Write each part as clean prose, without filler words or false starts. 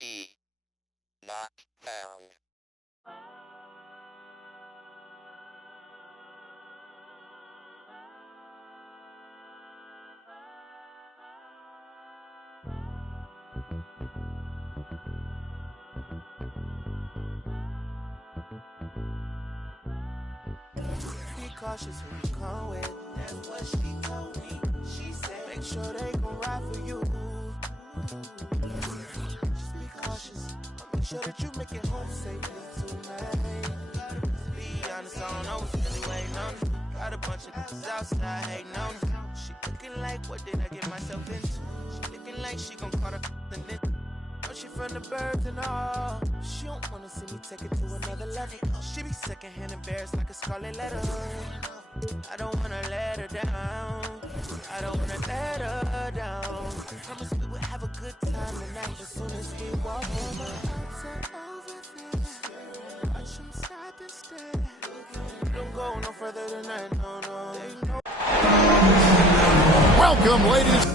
E. Not found. Be cautious who you come with. That's what she told me. She said, make sure they gon' ride for you. Just be cautious. Make sure that you make it home safely tonight. Be honest, I don't know what's really waiting on me. Got a bunch of guys outside hating on me. She looking like, what did I get myself into? She looking like she gon' call her the nit. Know she from the burbs and all. She don't wanna see me take it to another level. She be secondhand embarrassed like a scarlet letter. I don't wanna let her down. I don't wanna let her down. Promise we would have a good time tonight. As soon as we walk in, my arms are over there. Watch them stop and stare. Don't go no further tonight, no, no. They know. Welcome, ladies.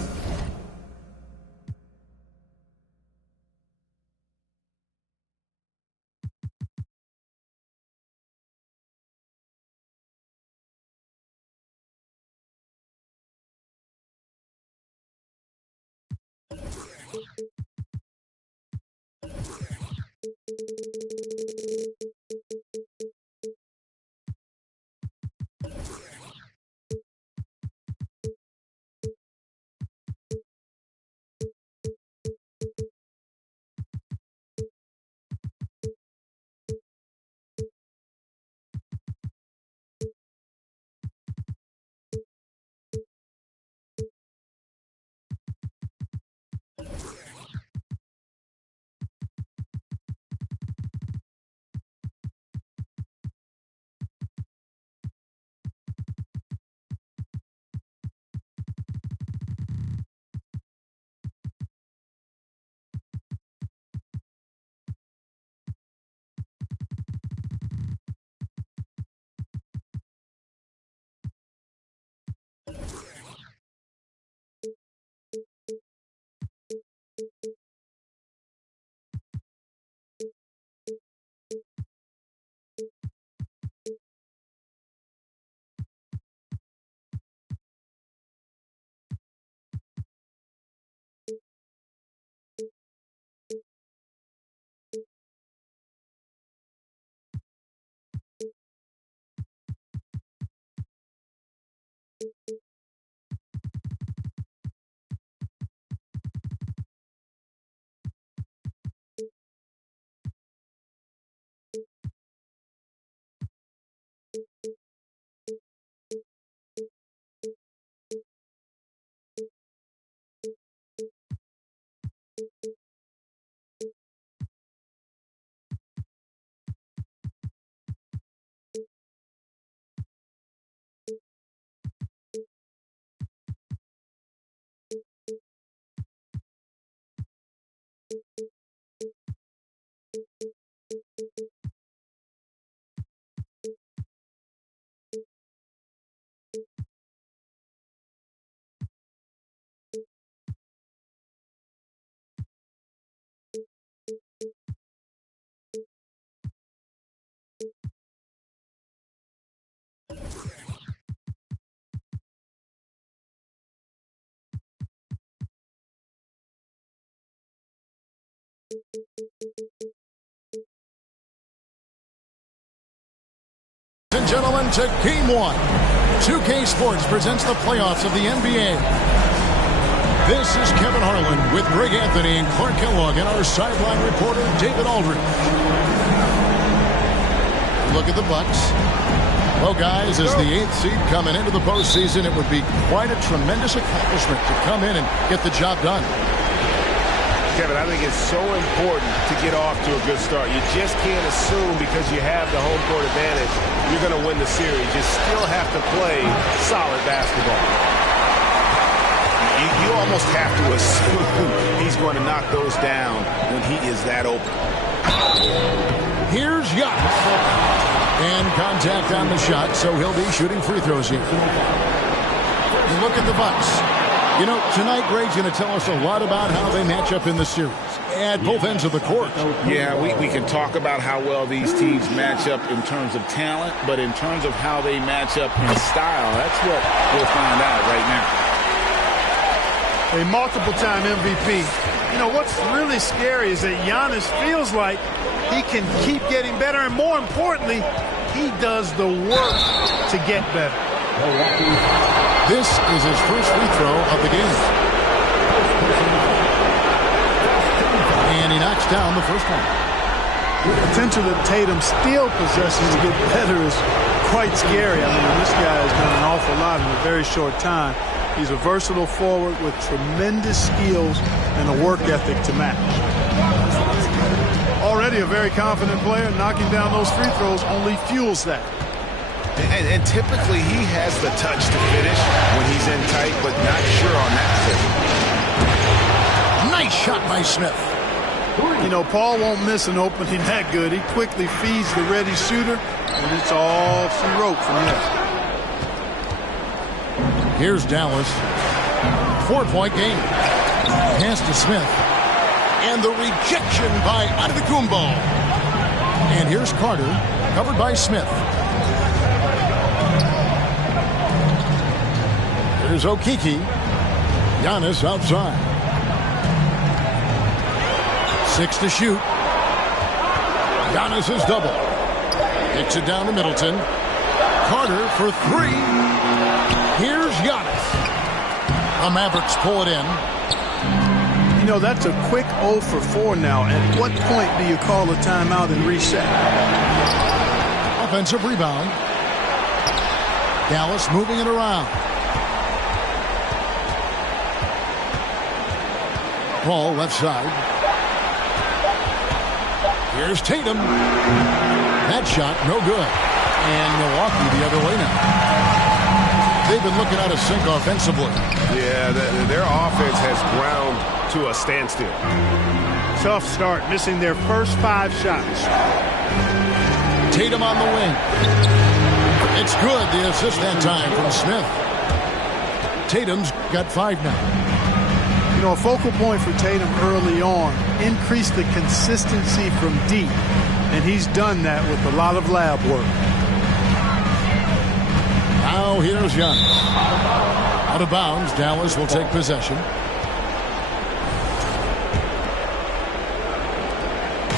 And gentlemen, to Game 1. 2K Sports presents the playoffs of the NBA. This is Kevin Harlan with Greg Anthony and Clark Kellogg and our sideline reporter, David Aldridge. Look at the Bucks. Well, guys, as the 8th seed coming into the postseason, it would be quite a tremendous accomplishment to come in and get the job done. Kevin, I think it's so important to get off to a good start. You just can't assume because you have the home court advantage you're going to win the series. You still have to play solid basketball. You almost have to assume he's going to knock those down when he is that open. Here's Giannis. And contact on the shot, so he'll be shooting free throws here. Look at the Bucks. You know, tonight Greg's going to tell us a lot about how they match up in the series. at both ends of the court. Yeah, we can talk about how well these teams match up in terms of talent, but in terms of how they match up in style, that's what we'll find out right now. A multiple-time MVP. You know, what's really scary is that Giannis feels like he can keep getting better, and more importantly, he does the work to get better. This is his first free throw of the game. And he knocks down the first one. The potential that Tatum still possesses to get better is quite scary. I mean, this guy has done an awful lot in a very short time. He's a versatile forward with tremendous skills and a work ethic to match. Already a very confident player, knocking down those free throws only fuels that. And typically he has the touch to finish when he's in tight, but not sure on that position. Nice shot by Smith. You know, Paul won't miss an opening that good. He quickly feeds the ready shooter, and it's all she wrote from there. Here's Dallas. 4-point game. Pass to Smith. And the rejection by Antetokounmpo. And here's Carter, covered by Smith. There's Okeke. Giannis outside. 6 to shoot. Giannis is double. Kicks it down to Middleton. Carter for 3. Here's Giannis. The Mavericks pull it in. You know, that's a quick 0 for 4 now. At what point do you call a timeout and reset? Offensive rebound. Dallas moving it around. Paul left side. Here's Tatum. That shot no good. And Milwaukee the other way now. They've been looking out of sync offensively. Yeah, their offense has ground to a standstill. Tough start, missing their first 5 shots. Tatum on the wing. It's good, the assist that time from Smith. Tatum's got 5 now. You know, a focal point for Tatum early on, increase the consistency from deep. And he's done that with a lot of lab work. Now here's Giannis. Out of bounds, Dallas will take possession.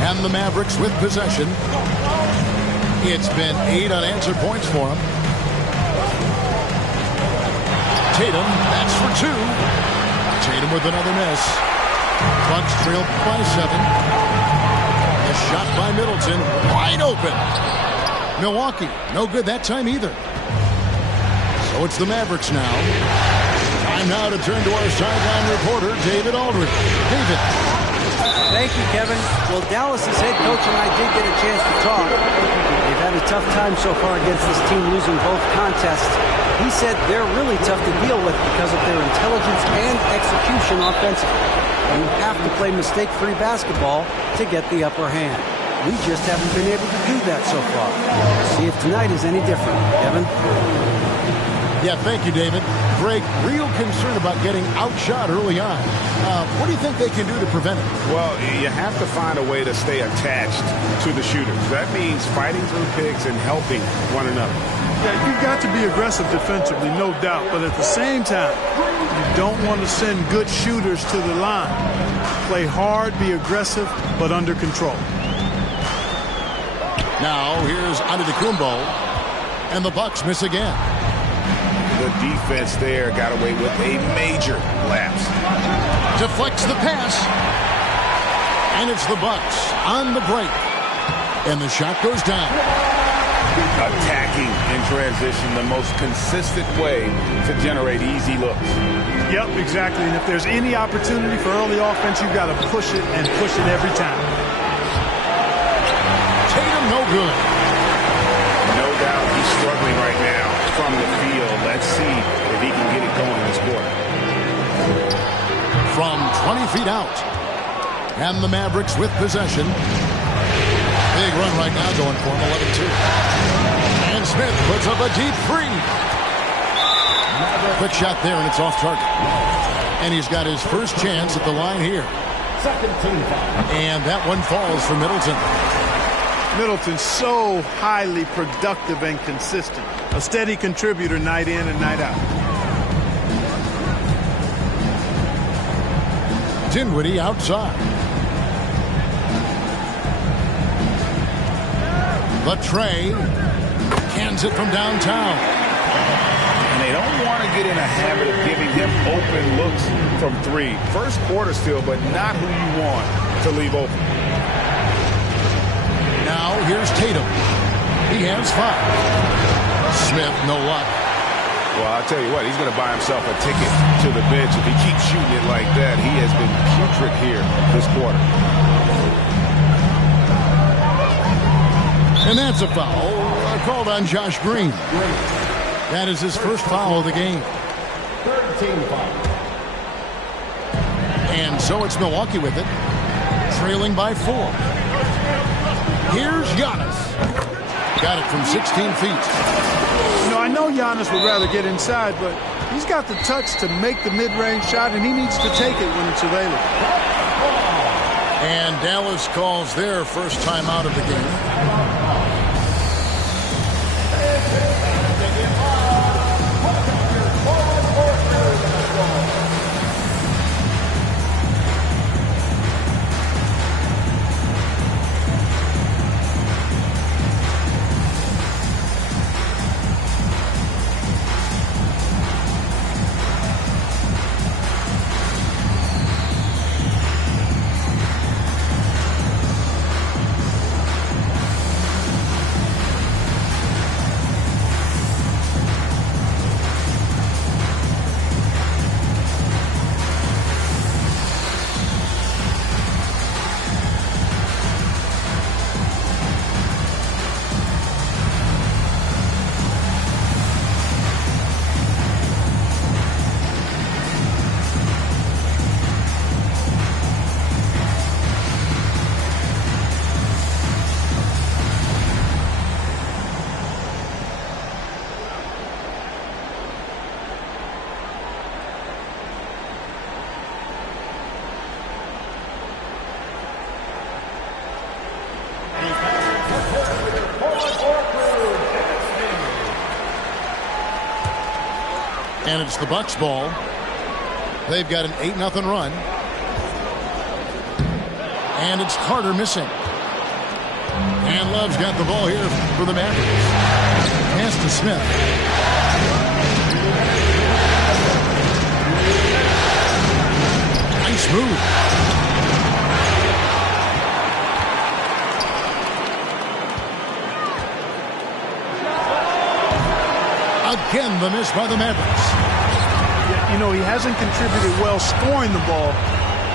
And the Mavericks with possession. It's been 8 unanswered points for him. Tatum, that's for 2. Tatum with another miss. Bucks trail by 7. A shot by Middleton, wide open. Milwaukee, no good that time either. So it's the Mavericks now. Time now to turn to our sideline reporter, David Aldridge. David. Thank you, Kevin. Well, Dallas's head coach and I did get a chance to talk. They've had a tough time so far against this team, losing both contests. He said they're really tough to deal with because of their intelligence and execution offensively. You have to play mistake-free basketball to get the upper hand. We just haven't been able to do that so far. See if tonight is any different, Kevin. Yeah, thank you, David. Greg, real concern about getting outshot early on. What do you think they can do to prevent it? Well, you have to find a way to stay attached to the shooters. That means fighting through picks and helping one another. Yeah, you've got to be aggressive defensively, no doubt. But at the same time, you don't want to send good shooters to the line. Play hard, be aggressive, but under control. Now, here's Antetokounmpo. And the Bucks miss again. The defense there got away with a major lapse. Deflects the pass. And it's the Bucks on the break. And the shot goes down. Attacking in transition, the most consistent way to generate easy looks. Yep, exactly. And if there's any opportunity for early offense, you've got to push it and push it every time. Tatum, no good. No doubt he's struggling right now from the field. Let's see if he can get it going in this quarter. From 20 feet out. And the Mavericks with possession. Big run right now going for him, 11-2. And Smith puts up a deep 3. Quick shot there, and it's off target. And he's got his first chance at the line here. Second team foul. And that one falls for Middleton. Middleton's so highly productive and consistent. A steady contributor night in and night out. Dinwiddie outside. Latrey cans it from downtown. And they don't want to get in a habit of giving him open looks from three. First quarter still, but not who you want to leave open. Now here's Tatum. He has 5. Smith, no luck. Well, I'll tell you what, he's going to buy himself a ticket to the bench. If he keeps shooting it like that, he has been putrid here this quarter. And that's a foul called on Josh Green. That is his first foul of the game. Third team foul. And so it's Milwaukee with it, trailing by 4. Here's Giannis. Got it from 16 feet. You know, I know Giannis would rather get inside, but he's got the touch to make the mid-range shot, and he needs to take it when it's available. And Dallas calls their first time out of the game. And it's the Bucks ball. They've got an 8-0 run. And it's Carter missing. And Love's got the ball here for the Mavericks. Pass to Smith. Nice move. Again, the miss by the Mavericks. Yeah, you know, he hasn't contributed well scoring the ball,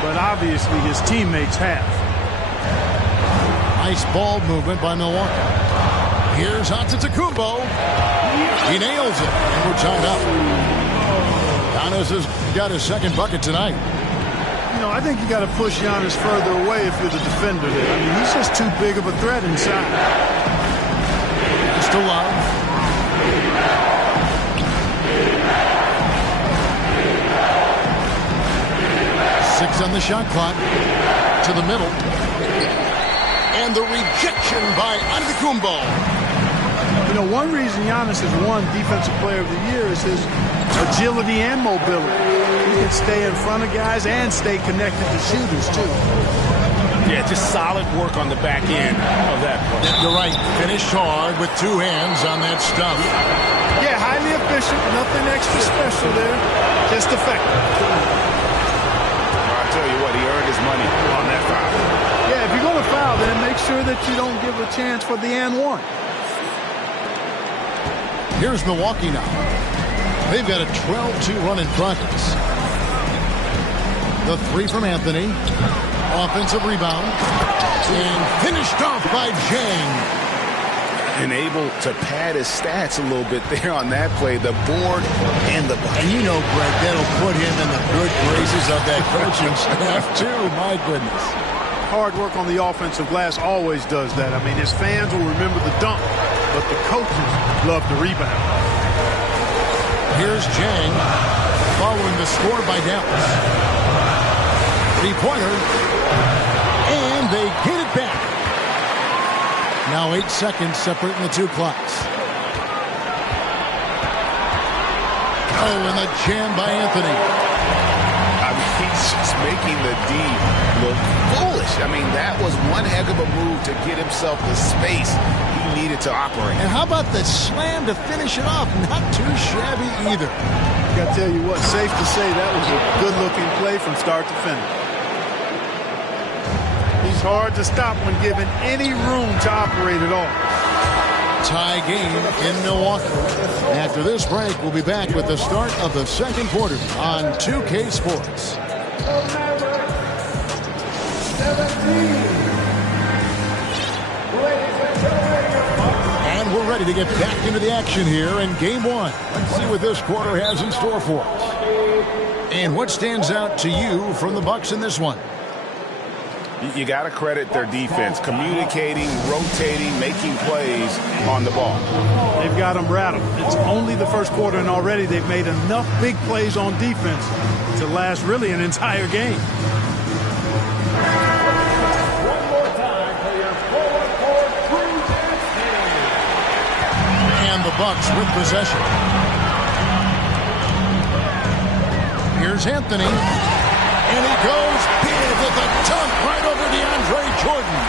but obviously his teammates have. Nice ball movement by Milwaukee. Here's Antetokounmpo. He nails it, and we're tied up. Giannis has got his second bucket tonight. You know, I think you got to push Giannis further away if you're the defender there. I mean, he's just too big of a threat inside. Just to Love. Six on the shot clock. To the middle. And the rejection by Antetokounmpo. You know, one reason Giannis has won Defensive Player of the Year is his agility and mobility. He can stay in front of guys and stay connected to shooters, too. Yeah, just solid work on the back end of that play. You're right. Finished hard with two hands on that stuff. Yeah, highly efficient. Nothing extra special there. Just effective. I'll tell you what, he earned his money on that foul. Yeah, if you're going to foul, then make sure that you don't give a chance for the and one. Here's Milwaukee now. They've got a 12-2 run in front. The three from Anthony. Offensive rebound. And finished off by Jang. And able to pad his stats a little bit there on that play. The board and the bucket. And you know, Greg, that'll put him in the good graces of that coaching staff, too. My goodness. Hard work on the offensive glass always does that. I mean, his fans will remember the dunk, but the coaches love the rebound. Here's Jang following the score by Dallas. Three-pointer. And they get it back. Now 8 seconds separating the two clocks. Oh, and the jam by Anthony. I mean, he's just making the D look foolish. I mean, that was one heck of a move to get himself the space he needed to operate. And how about the slam to finish it off? Not too shabby either. I got to tell you what, safe to say that was a good-looking play from start to finish. He's hard to stop when given any room to operate at all. Tie game in Milwaukee. After this break, we'll be back with the start of the second quarter on 2K Sports. And we're ready to get back into the action here in Game 1. Let's see what this quarter has in store for us. And what stands out to you from the Bucks in this one? You got to credit their defense, communicating, rotating, making plays on the ball. They've got them rattled. It's only the first quarter, and already they've made enough big plays on defense to last really an entire game. One more time for your forward court crew. And the Bucks with possession. Here's Anthony. And he goes big with a dunk right over DeAndre Jordan.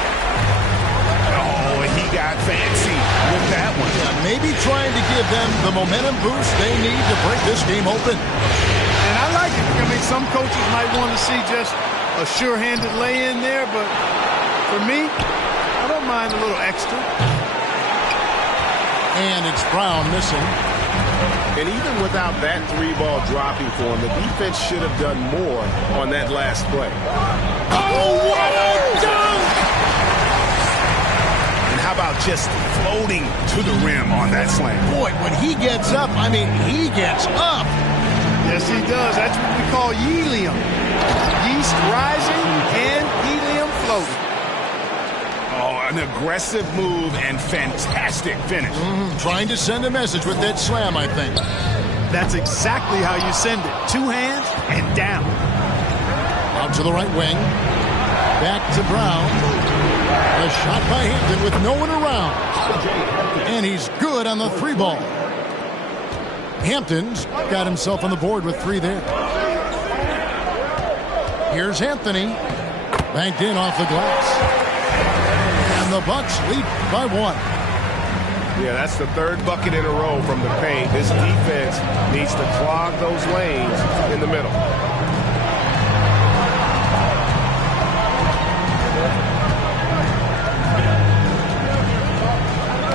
Oh, he got fancy with that one. Yeah, maybe trying to give them the momentum boost they need to break this game open. And I like it. I mean, some coaches might want to see just a sure-handed lay-in there, but for me, I don't mind a little extra. And it's Brown missing. And even without that 3-ball dropping for him, the defense should have done more on that last play. Oh, what a dunk! And how about just floating to the rim on that slam? Boy, when he gets up, I mean, he gets up. Yes, he does. That's what we call helium. Yeast rising and helium floating. Oh, an aggressive move and fantastic finish. Trying to send a message with that slam, I think. That's exactly how you send it. 2 hands and down. Out to the right wing. Back to Brown. A shot by Hampton with no one around. And he's good on the 3-ball. Hampton's got himself on the board with 3 there. Here's Anthony. Banked in off the glass. And the Bucks lead by 1. Yeah, that's the 3rd bucket in a row from the paint. This defense needs to clog those lanes in the middle.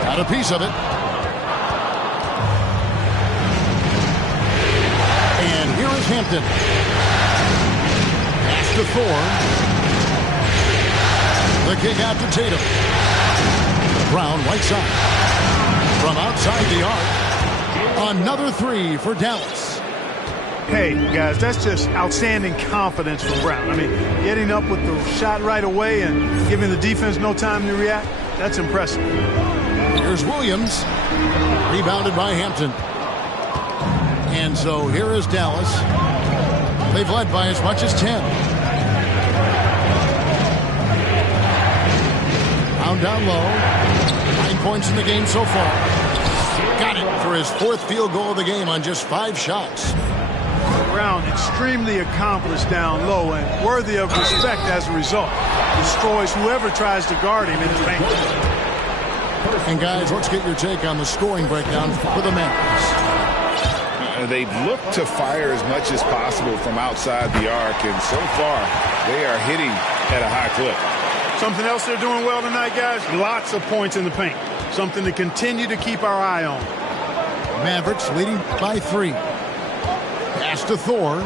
Got a piece of it. And here is Hampton. Pass to Thorne. The kick out to Tatum. Brown, right side. From outside the arc. Another 3 for Dallas. Hey, guys, that's just outstanding confidence from Brown. I mean, getting up with the shot right away and giving the defense no time to react, that's impressive. Here's Williams. Rebounded by Hampton. And so here is Dallas. They've led by as much as 10. Brown down low. 9 points in the game so far. Got it for his 4th field goal of the game on just 5 shots. Brown extremely accomplished down low and worthy of respect as a result. Destroys whoever tries to guard him in the paint. And guys, let's get your take on the scoring breakdown for the Mavericks. They've looked to fire as much as possible from outside the arc, and so far they are hitting at a high clip. Something else they're doing well tonight, guys? Lots of points in the paint. Something to continue to keep our eye on. Mavericks leading by 3. Pass to Thor.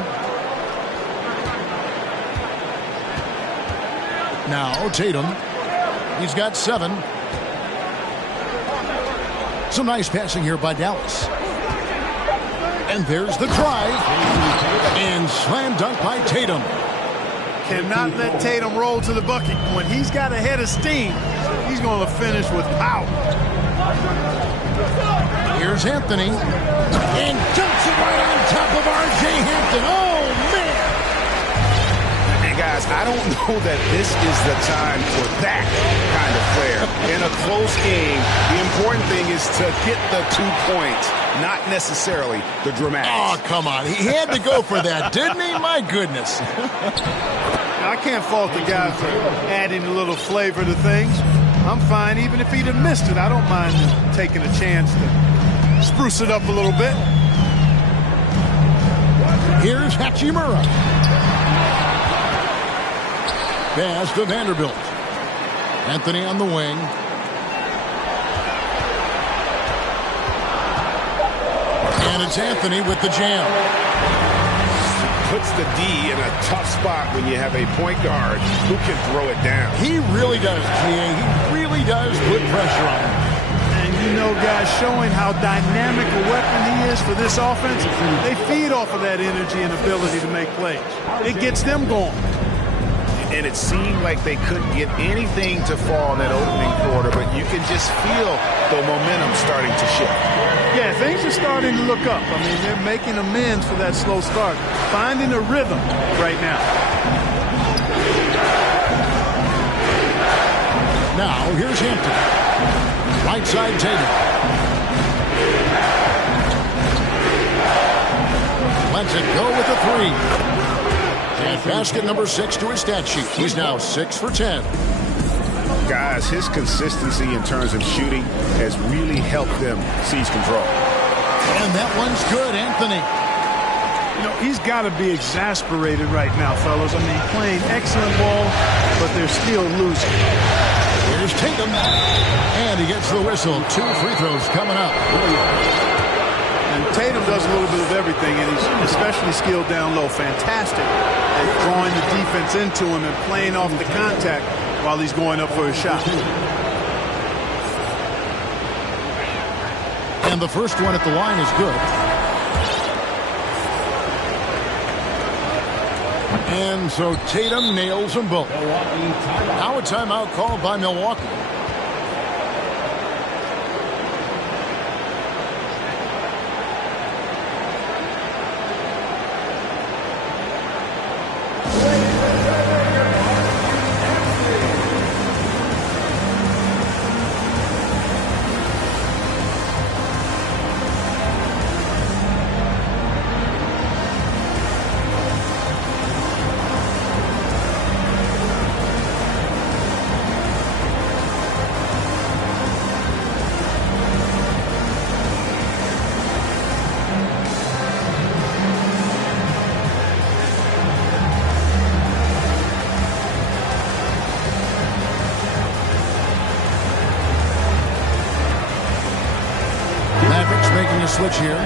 Now Tatum. He's got 7. Some nice passing here by Dallas. And there's the drive. And slam dunk by Tatum. Cannot let Tatum roll to the bucket. When he's got a head of steam, he's going to finish with power. Here's Anthony. And dumps it right on top of R.J. Hampton. Oh, man. And guys, I don't know that this is the time for that kind of flair. In a close game, the important thing is to get the 2 points, not necessarily the dramatics. Oh, come on. He had to go for that, didn't he? My goodness. I can't fault the guy for adding a little flavor to things. I'm fine even if he'd have missed it. I don't mind taking a chance to spruce it up a little bit. Here's Hachimura. Pass to Vanderbilt. Anthony on the wing. And it's Anthony with the jam. Puts the D in a tough spot when you have a point guard who can throw it down. He really does, T.A. He really does put pressure on him. And you know, guys, showing how dynamic a weapon he is for this offense, they feed off of that energy and ability to make plays. It gets them going. And it seemed like they couldn't get anything to fall in that opening quarter, but you can just feel the momentum starting to shift. Yeah, things are starting to look up. I mean, they're making amends for that slow start, finding a rhythm right now. Now, here's Hampton. Right side Tatum. Lets it go with the three. And basket number 6 to his stat sheet. He's now 6 for 10. Guys, his consistency in terms of shooting has really helped them seize control. And that one's good, Anthony. You know, he's got to be exasperated right now, fellas. I mean, playing excellent ball, but they're still losing. Here's Tatum. And he gets the whistle. 2 free throws coming up. And Tatum does a little bit of everything, and he's especially skilled down low. Fantastic at drawing the defense into him and playing off the contact while he's going up for a shot. And the first one at the line is good. And so Tatum nails them both. Now a timeout called by Milwaukee. Switch here.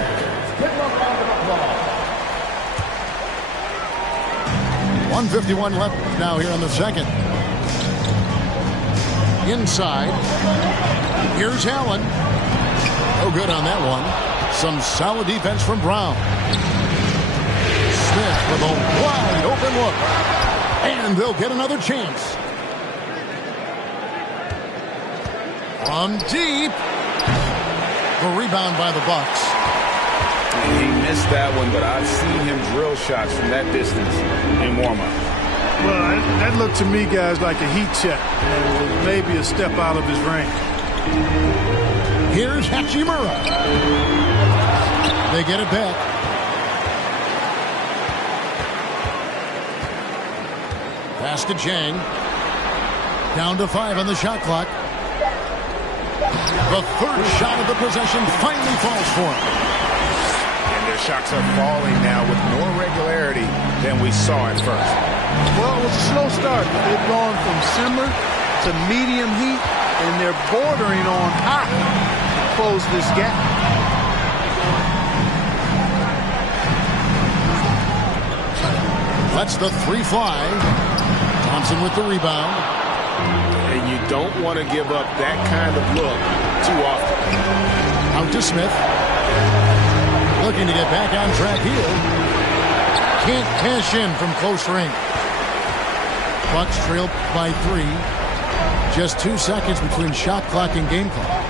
1:51 left now here in the second. Inside. Here's Allen. No good on that one. Some solid defense from Brown. Smith with a wide open look. And they'll get another chance. From deep. The rebound by the Bucks. He missed that one, but I've seen him drill shots from that distance in warm-up. Well, that looked to me, guys, like a heat check. And maybe a step out of his range. Here's Hachimura. They get it back. Pass to Chang. Down to 5 on the shot clock. The third shot of the possession finally falls for him. And their shots are falling now with more regularity than we saw at first. Well, it was a slow start, but they've gone from simmer to medium heat, and they're bordering on hot to close this gap. Lets the three fly. Thompson with the rebound. And you don't want to give up that kind of look too often. Out to Smith. Looking to get back on track here. Can't cash in from close range. Bucks trail by 3. Just 2 seconds between shot clock and game clock.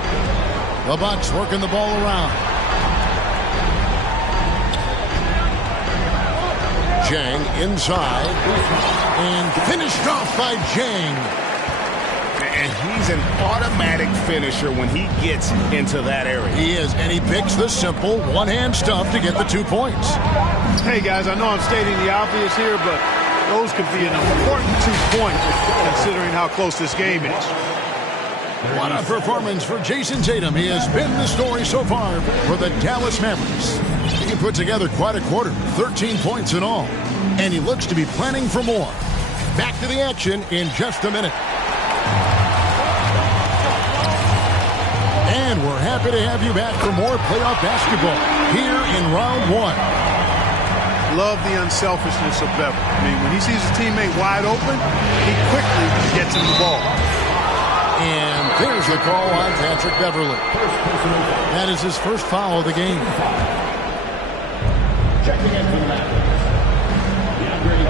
The Bucks working the ball around. Jang inside. And finished off by Jang. And he's an automatic finisher when he gets into that area. He is, and he picks the simple one-hand stuff to get the 2 points. Hey, guys, I know I'm stating the obvious here, but those could be an important 2 points considering how close this game is. What a performance for Jason Tatum. He has been the story so far for the Dallas Mavericks. He put together quite a quarter, 13 points in all, and he looks to be planning for more. Back to the action in just a minute. And we're happy to have you back for more playoff basketball here in round 1. Love the unselfishness of Beverly. I mean, when he sees his teammate wide open, he quickly gets him the ball. And there's the call on Patrick Beverly. That is his first foul of the game.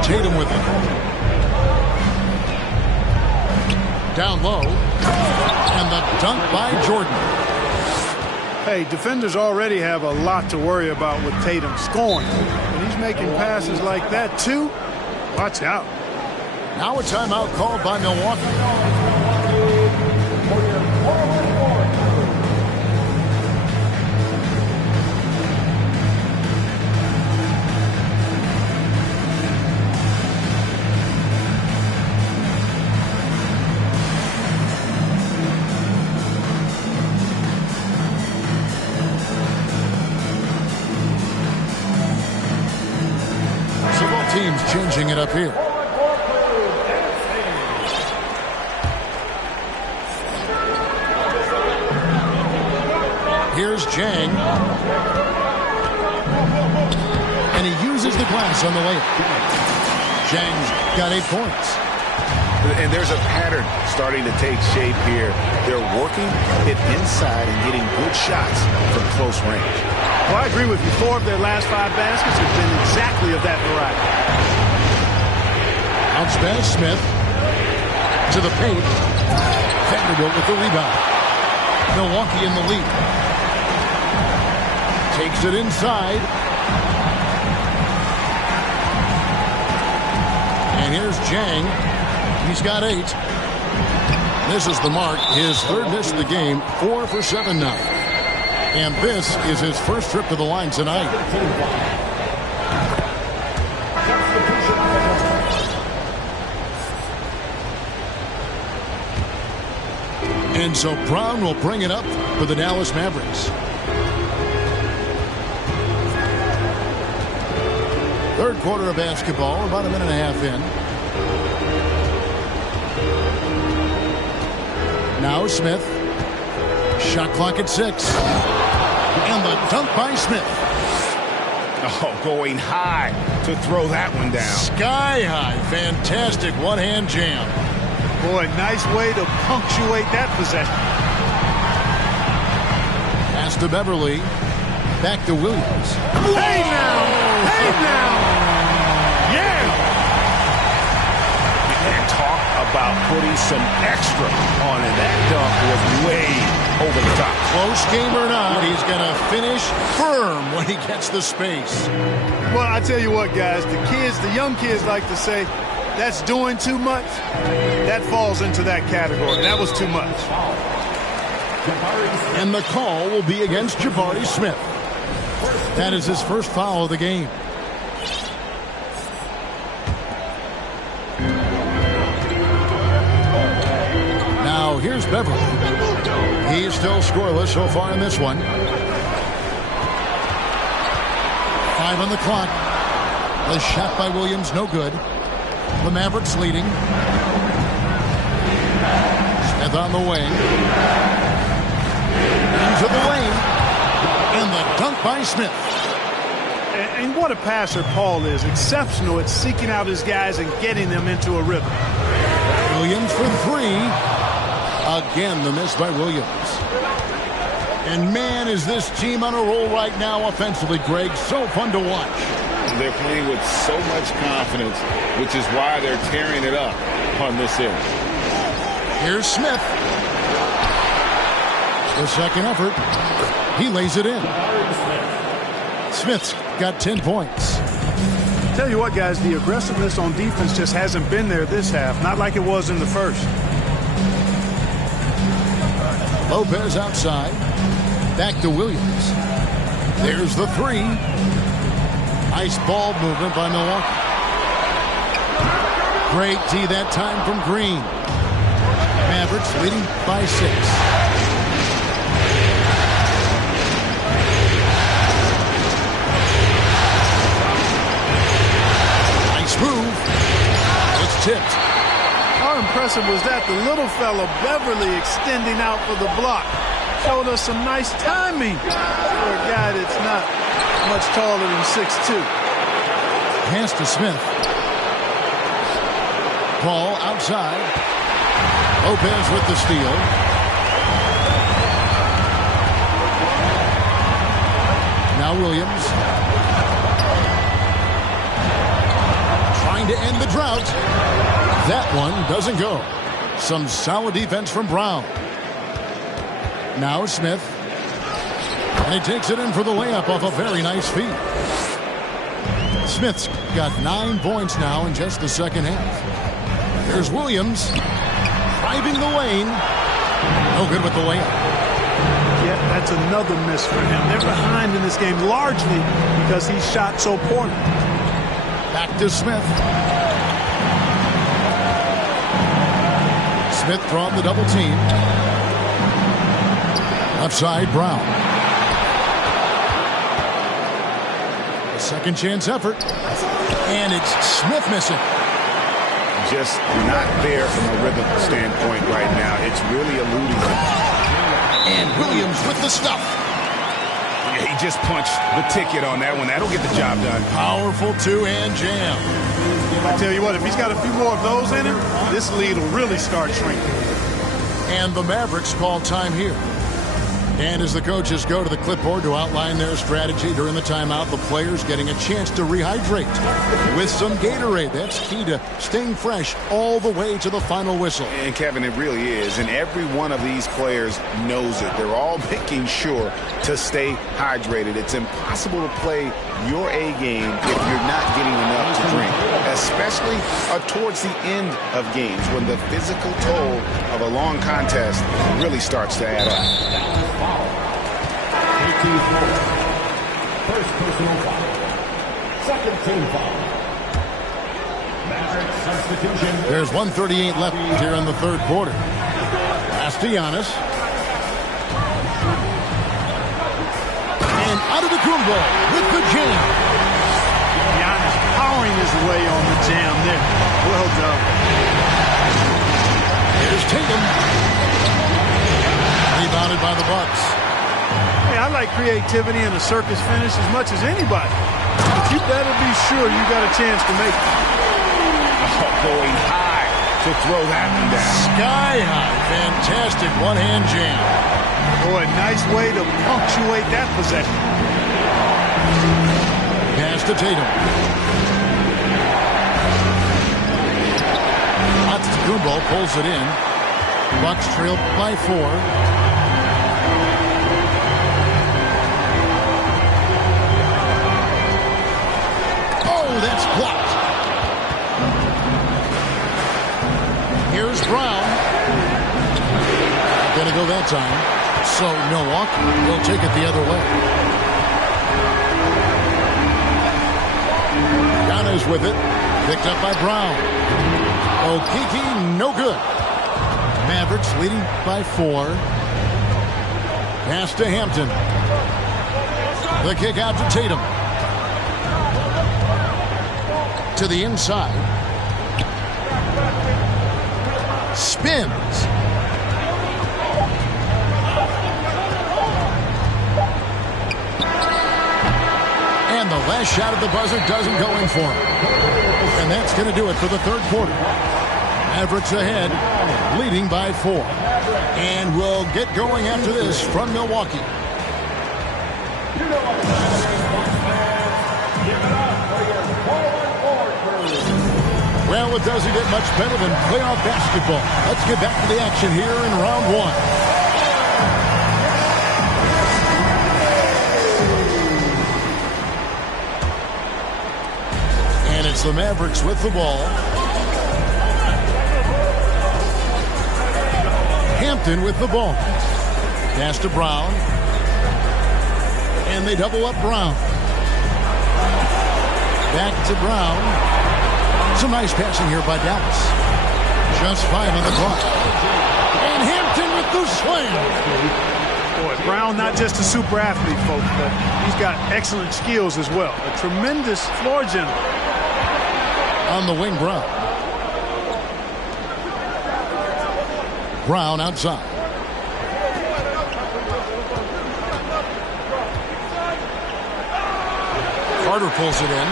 Tatum with it. Down low. And the dunk by Jordan. Hey, defenders already have a lot to worry about with Tatum scoring. When he's making passes like that, too, watch out. Now a timeout called by Milwaukee. Teams changing it up here. Here's Jang. And he uses the glass on the layup. Jang's got 8 points. And there's a pattern starting to take shape here. They're working it inside and getting good shots from close range. Well, I agree with you. 4 of their last 5 baskets have been exactly of that variety. Bounce pass, Smith to the paint. Vanderbilt with the rebound. Milwaukee in the lead. Takes it inside. And here's Jang. He's got 8. This is the mark. His 3rd miss of the game. 4 for 7 now. And this is his first trip to the line tonight. And so Brown will bring it up for the Dallas Mavericks. 3rd quarter of basketball, about a minute and a half in. Now Smith. Shot clock at 6. And the dunk by Smith. Oh, going high to throw that one down. Sky high. Fantastic one-hand jam. Boy, nice way to punctuate that possession. Pass to Beverly. Back to Williams. Hey now! Hey now! Yeah! You can't talk about putting some extra on it. That dunk was way over the top. Close game or not, he's going to finish firm when he gets the space. Well, I tell you what, guys, the young kids like to say, that's doing too much. That falls into that category. That was too much. And the call will be against Jabari Smith. That is his first foul of the game. Now here's Beverly. He's still scoreless so far in this one. 5 on the clock. The shot by Williams, no good. The Mavericks leading. Smith on the wing. Into the lane. And the dunk by Smith. And what a passer Paul is. Exceptional at seeking out his guys and getting them into a rhythm. Williams for 3. Again, the miss by Williams. And man, is this team on a roll right now offensively, Greg. So fun to watch. They're playing with so much confidence, which is why they're tearing it up on this end. Here's Smith. The second effort. He lays it in. Smith's got 10 points. Tell you what, guys, the aggressiveness on defense just hasn't been there this half. Not like it was in the first. Lopez outside. Back to Williams. There's the three. Nice ball movement by Milwaukee. Great D that time from Green. Mavericks leading by 6. Nice move. It's tipped. How impressive was that? The little fella, Beverly, extending out for the block. Showed us some nice timing for a guy that's not much taller than 6'2". Pass to Smith. Ball outside. Lopez with the steal. Now Williams. Trying to end the drought. That one doesn't go. Some solid defense from Brown. Now Smith. And he takes it in for the layup off a very nice feed. Smith's got 9 points now in just the second half. Here's Williams. Driving the lane. No good with the layup. Yeah, that's another miss for him. They're behind in this game largely because he shot so poorly. Back to Smith. Smith drawing the double team. Left side, Brown. A second chance effort. And it's Smith missing. Just not there from a rhythm standpoint right now. It's really eluding him. And Williams with the stuff. Yeah, he just punched the ticket on that one. That'll get the job done. Powerful two-hand jam. I tell you what, if he's got a few more of those in him, this lead will really start shrinking. And the Mavericks call time here. And as the coaches go to the clipboard to outline their strategy during the timeout, the players getting a chance to rehydrate with some Gatorade. That's key to staying fresh all the way to the final whistle. And Kevin, it really is. And every one of these players knows it. They're all making sure to stay hydrated. It's impossible to play your A game if you're not getting enough to drink, especially towards the end of games when the physical toll of a long contest really starts to add up. First personal foul. Second team foul. Maverick substitution. There's 1:38 left here in the third quarter. Castellanos. And Antetokounmpo with the jam. Giannis powering his way on the jam there. Well done. Here's Tatum. Rebounded by the Bucks. Hey, I like creativity and a circus finish as much as anybody. But you better be sure you got a chance to make it. Oh, going high to throw that one down. Sky high. Fantastic one-hand jam. Boy, nice way to punctuate that possession. Pass to Tatum. Antetokounmpo pulls it in. Bucks trail by 4. That's blocked. Here's Brown. Gonna go that time. So Milwaukee will take it the other way. Giannis with it. Picked up by Brown. Okeke, no good. Mavericks leading by 4. Pass to Hampton. The kick out to Tatum. To the inside. Spins. And the last shot at the buzzer doesn't go in for him. And that's going to do it for the third quarter. Mavericks ahead, leading by 4. And we'll get going after this from Milwaukee. Well, it doesn't get much better than playoff basketball. Let's get back to the action here in round 1. And it's the Mavericks with the ball. Hampton with the ball. Pass to Brown. And they double up Brown. Back to Brown. Some nice passing here by Dallas. Just 5 on the clock. And Hampton with the slam. Boy, Brown not just a super athlete, folks, but he's got excellent skills as well. A tremendous floor general. On the wing, Brown. Brown outside. Carter pulls it in.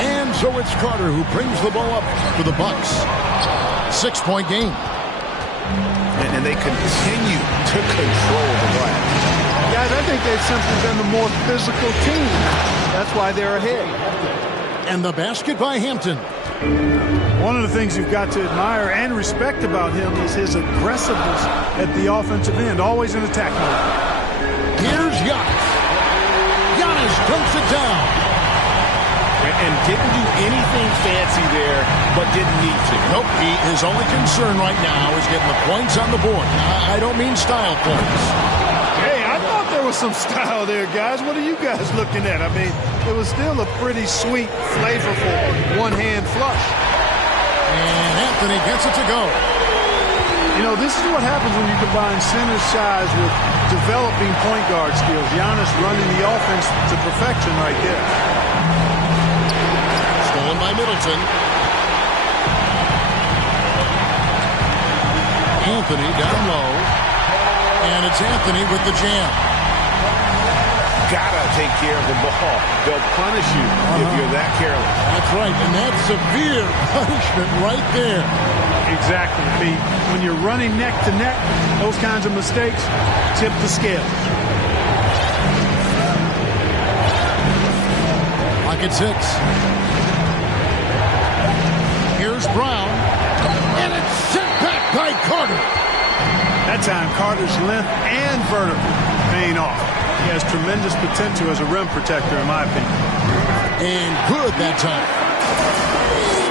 And so it's Carter who brings the ball up for the Bucks. 6-point game. And they continue to control the glass. Guys, I think they've simply been the more physical team. That's why they're ahead. And the basket by Hampton. One of the things you've got to admire and respect about him is his aggressiveness at the offensive end, always in attack mode. Here's Giannis. Giannis dunks it down. And didn't do anything fancy there, but didn't need to. Nope, his only concern right now is getting the points on the board. I don't mean style points. Hey, I thought there was some style there, guys. What are you guys looking at? I mean, it was still a pretty sweet, flavorful one-hand flush. And Anthony gets it to go. You know, this is what happens when you combine center size with developing point guard skills. Giannis running the offense to perfection right there. Stolen by Middleton. Anthony down low. And it's Anthony with the jam. Gotta take care of the ball. They'll punish you if you're that careless. That's right, and that's severe punishment right there. Exactly. I mean, when you're running neck to neck, those kinds of mistakes tip the scale. Pocket 6. Here's Brown. And it's sent back by Carter. That time, Carter's length and vertical paying off. He has tremendous potential as a rim protector, in my opinion. And good that time.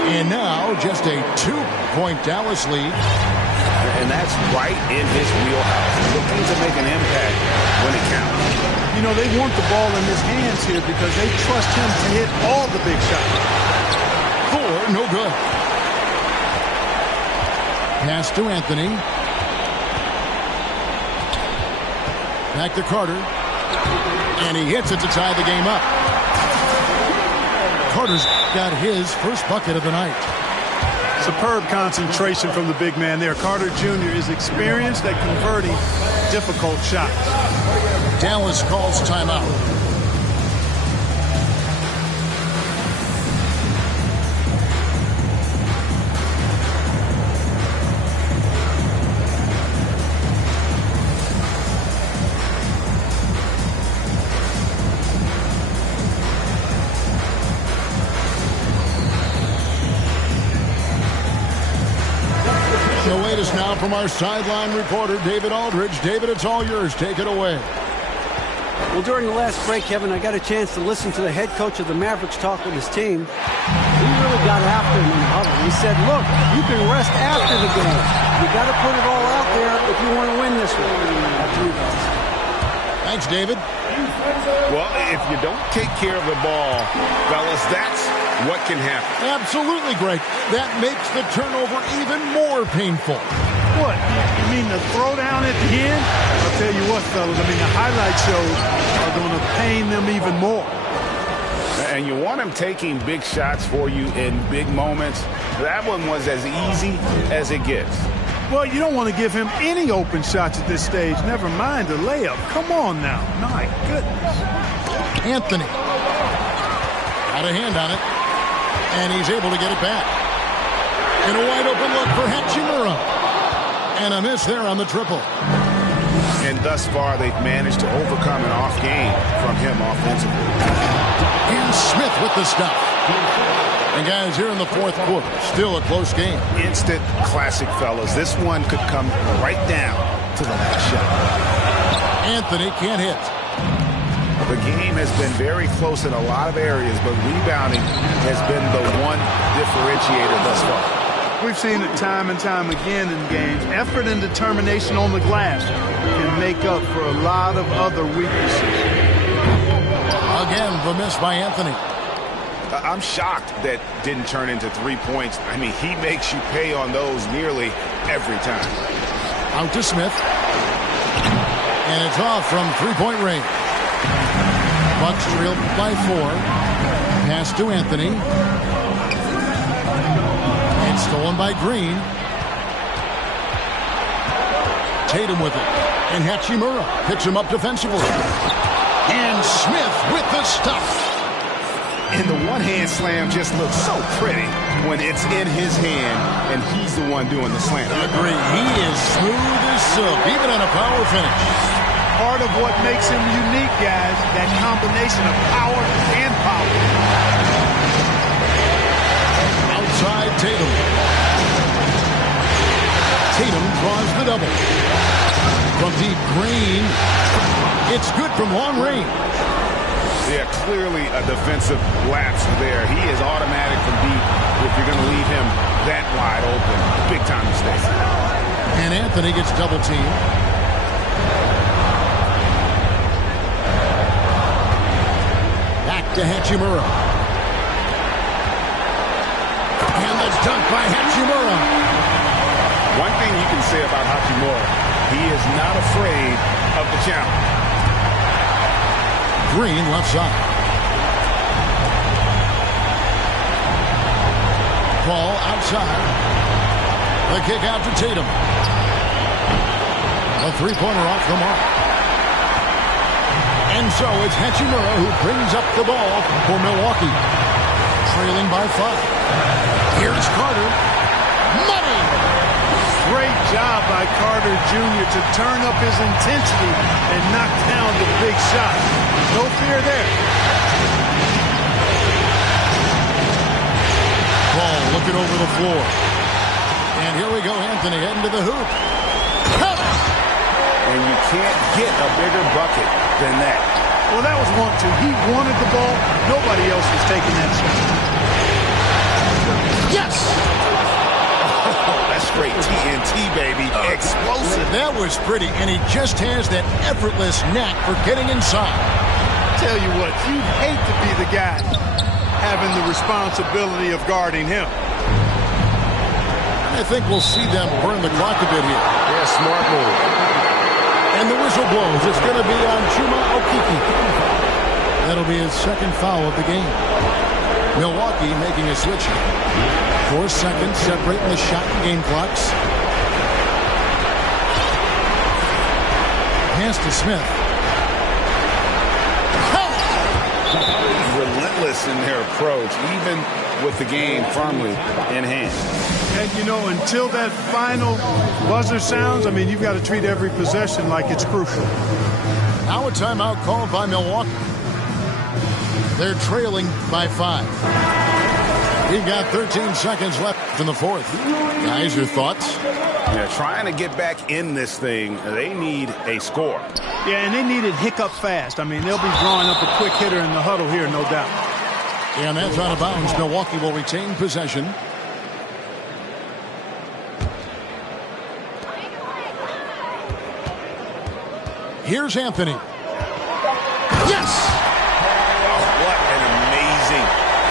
And now just a 2-point Dallas lead. And that's right in his wheelhouse. Looking to make an impact when it counts. You know, they want the ball in his hands here because they trust him to hit all the big shots. 4, no good. Pass to Anthony. Back to Carter. And he hits it to tie the game up. Carter's got his first bucket of the night. Superb concentration from the big man there. Carter Jr. is experienced at converting difficult shots. Dallas calls timeout. Now from our sideline reporter, David Aldridge. David, it's all yours. Take it away. Well, during the last break, Kevin, I got a chance to listen to the head coach of the Mavericks talk with his team. He really got after him in the huddle. He said, look, you can rest after the game. You got to put it all out there if you want to win this one. After you guys. Thanks, David. Well, if you don't take care of the ball, fellas, that's what can happen. Absolutely, Greg. That makes the turnover even more painful. What? You mean the throwdown at the end? I'll tell you what, fellas. I mean, the highlight shows are going to pain them even more. And you want him taking big shots for you in big moments. That one was as easy as it gets. Well, you don't want to give him any open shots at this stage. Never mind a layup. Come on now. My goodness. Anthony. Got a hand on it. And he's able to get it back. And a wide open look for Hachimura. And a miss there on the triple. And thus far, they've managed to overcome an off game from him offensively. And Smith with the stop. And guys, here in the fourth quarter, still a close game. Instant classic, fellas. This one could come right down to the last shot. Anthony can't hit. The game has been very close in a lot of areas, but rebounding has been the one differentiator thus far. We've seen it time and time again in games. Effort and determination on the glass can make up for a lot of other weaknesses. Again, the miss by Anthony. I'm shocked that didn't turn into 3 points. I mean, he makes you pay on those nearly every time. Out to Smith. And it's off from three-point range. Bucks trailed by 4. Pass to Anthony. It's stolen by Green. Tatum with it. And Hachimura picks him up defensively. And Smith with the stuff. And the one-hand slam just looks so pretty when it's in his hand and he's the one doing the slam. I agree. He is smooth as silk, even on a power finish. Part of what makes him unique, guys, that combination of power and power. Outside Tatum. Tatum draws the double. From deep, Green. It's good from long range. Yeah, clearly a defensive lapse there. He is automatic from deep if you're going to leave him that wide open. Big time mistake. And Anthony gets double teamed. Back to Hachimura. And the dunk by Hachimura. One thing you can say about Hachimura, he is not afraid of the challenge. Green left side. Ball outside. The kick out to Tatum. A three-pointer off the mark. And so it's Hachimura who brings up the ball for Milwaukee. Trailing by 5. Here's Carter. Money! Great job by Carter Jr. to turn up his intensity and knock down the big shot. No fear there. Ball looking over the floor. And here we go, Anthony heading to the hoop. And you can't get a bigger bucket than that. Well, that was 1-2. He wanted the ball. Nobody else was taking that shot. Yes! That's straight TNT, baby. Explosive. That was pretty, and he just has that effortless knack for getting inside. Tell you what, you'd hate to be the guy having the responsibility of guarding him. I think we'll see them burn the clock a bit here. Yeah, smart move. And the whistle blows. It's going to be on Chuma Okeke. That'll be his second foul of the game. Milwaukee making a switch here. 4 seconds separating the shot and game clocks. Pass to Smith. Relentless in their approach, even with the game firmly in hand. And, you know, until that final buzzer sounds, I mean, you've got to treat every possession like it's crucial. Now a timeout called by Milwaukee. They're trailing by 5. We've got 13 seconds left in the fourth. Guys, your thoughts? Yeah, trying to get back in this thing, they need a score. Yeah, and they need it hiccup fast. I mean, they'll be drawing up a quick hitter in the huddle here, no doubt. And that's out of bounds. Milwaukee will retain possession. Here's Anthony. Yes! Oh, what an amazing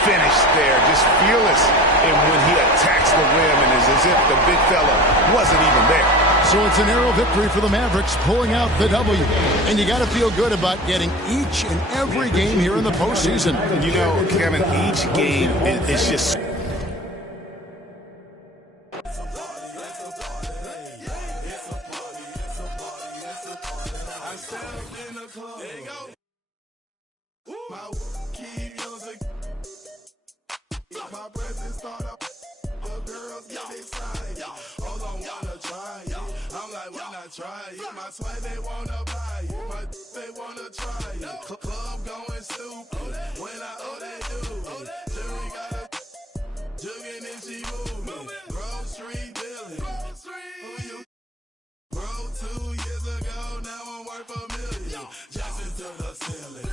finish there. Just fearless. And when he attacks the rim, and it's as if the big fella wasn't even there. So it's a narrow victory for the Mavericks, pulling out the W. And you got to feel good about getting each and every game here in the postseason. You know, Kevin, each game is just... Try it. My swag, they wanna buy it. My they wanna try it. Club going stupid. When I they do it. Jury got a jugging and she moving. Grocery dealing. Who you? Bro, 2 years ago, now I'm worth $1 million. Jackson to the ceiling.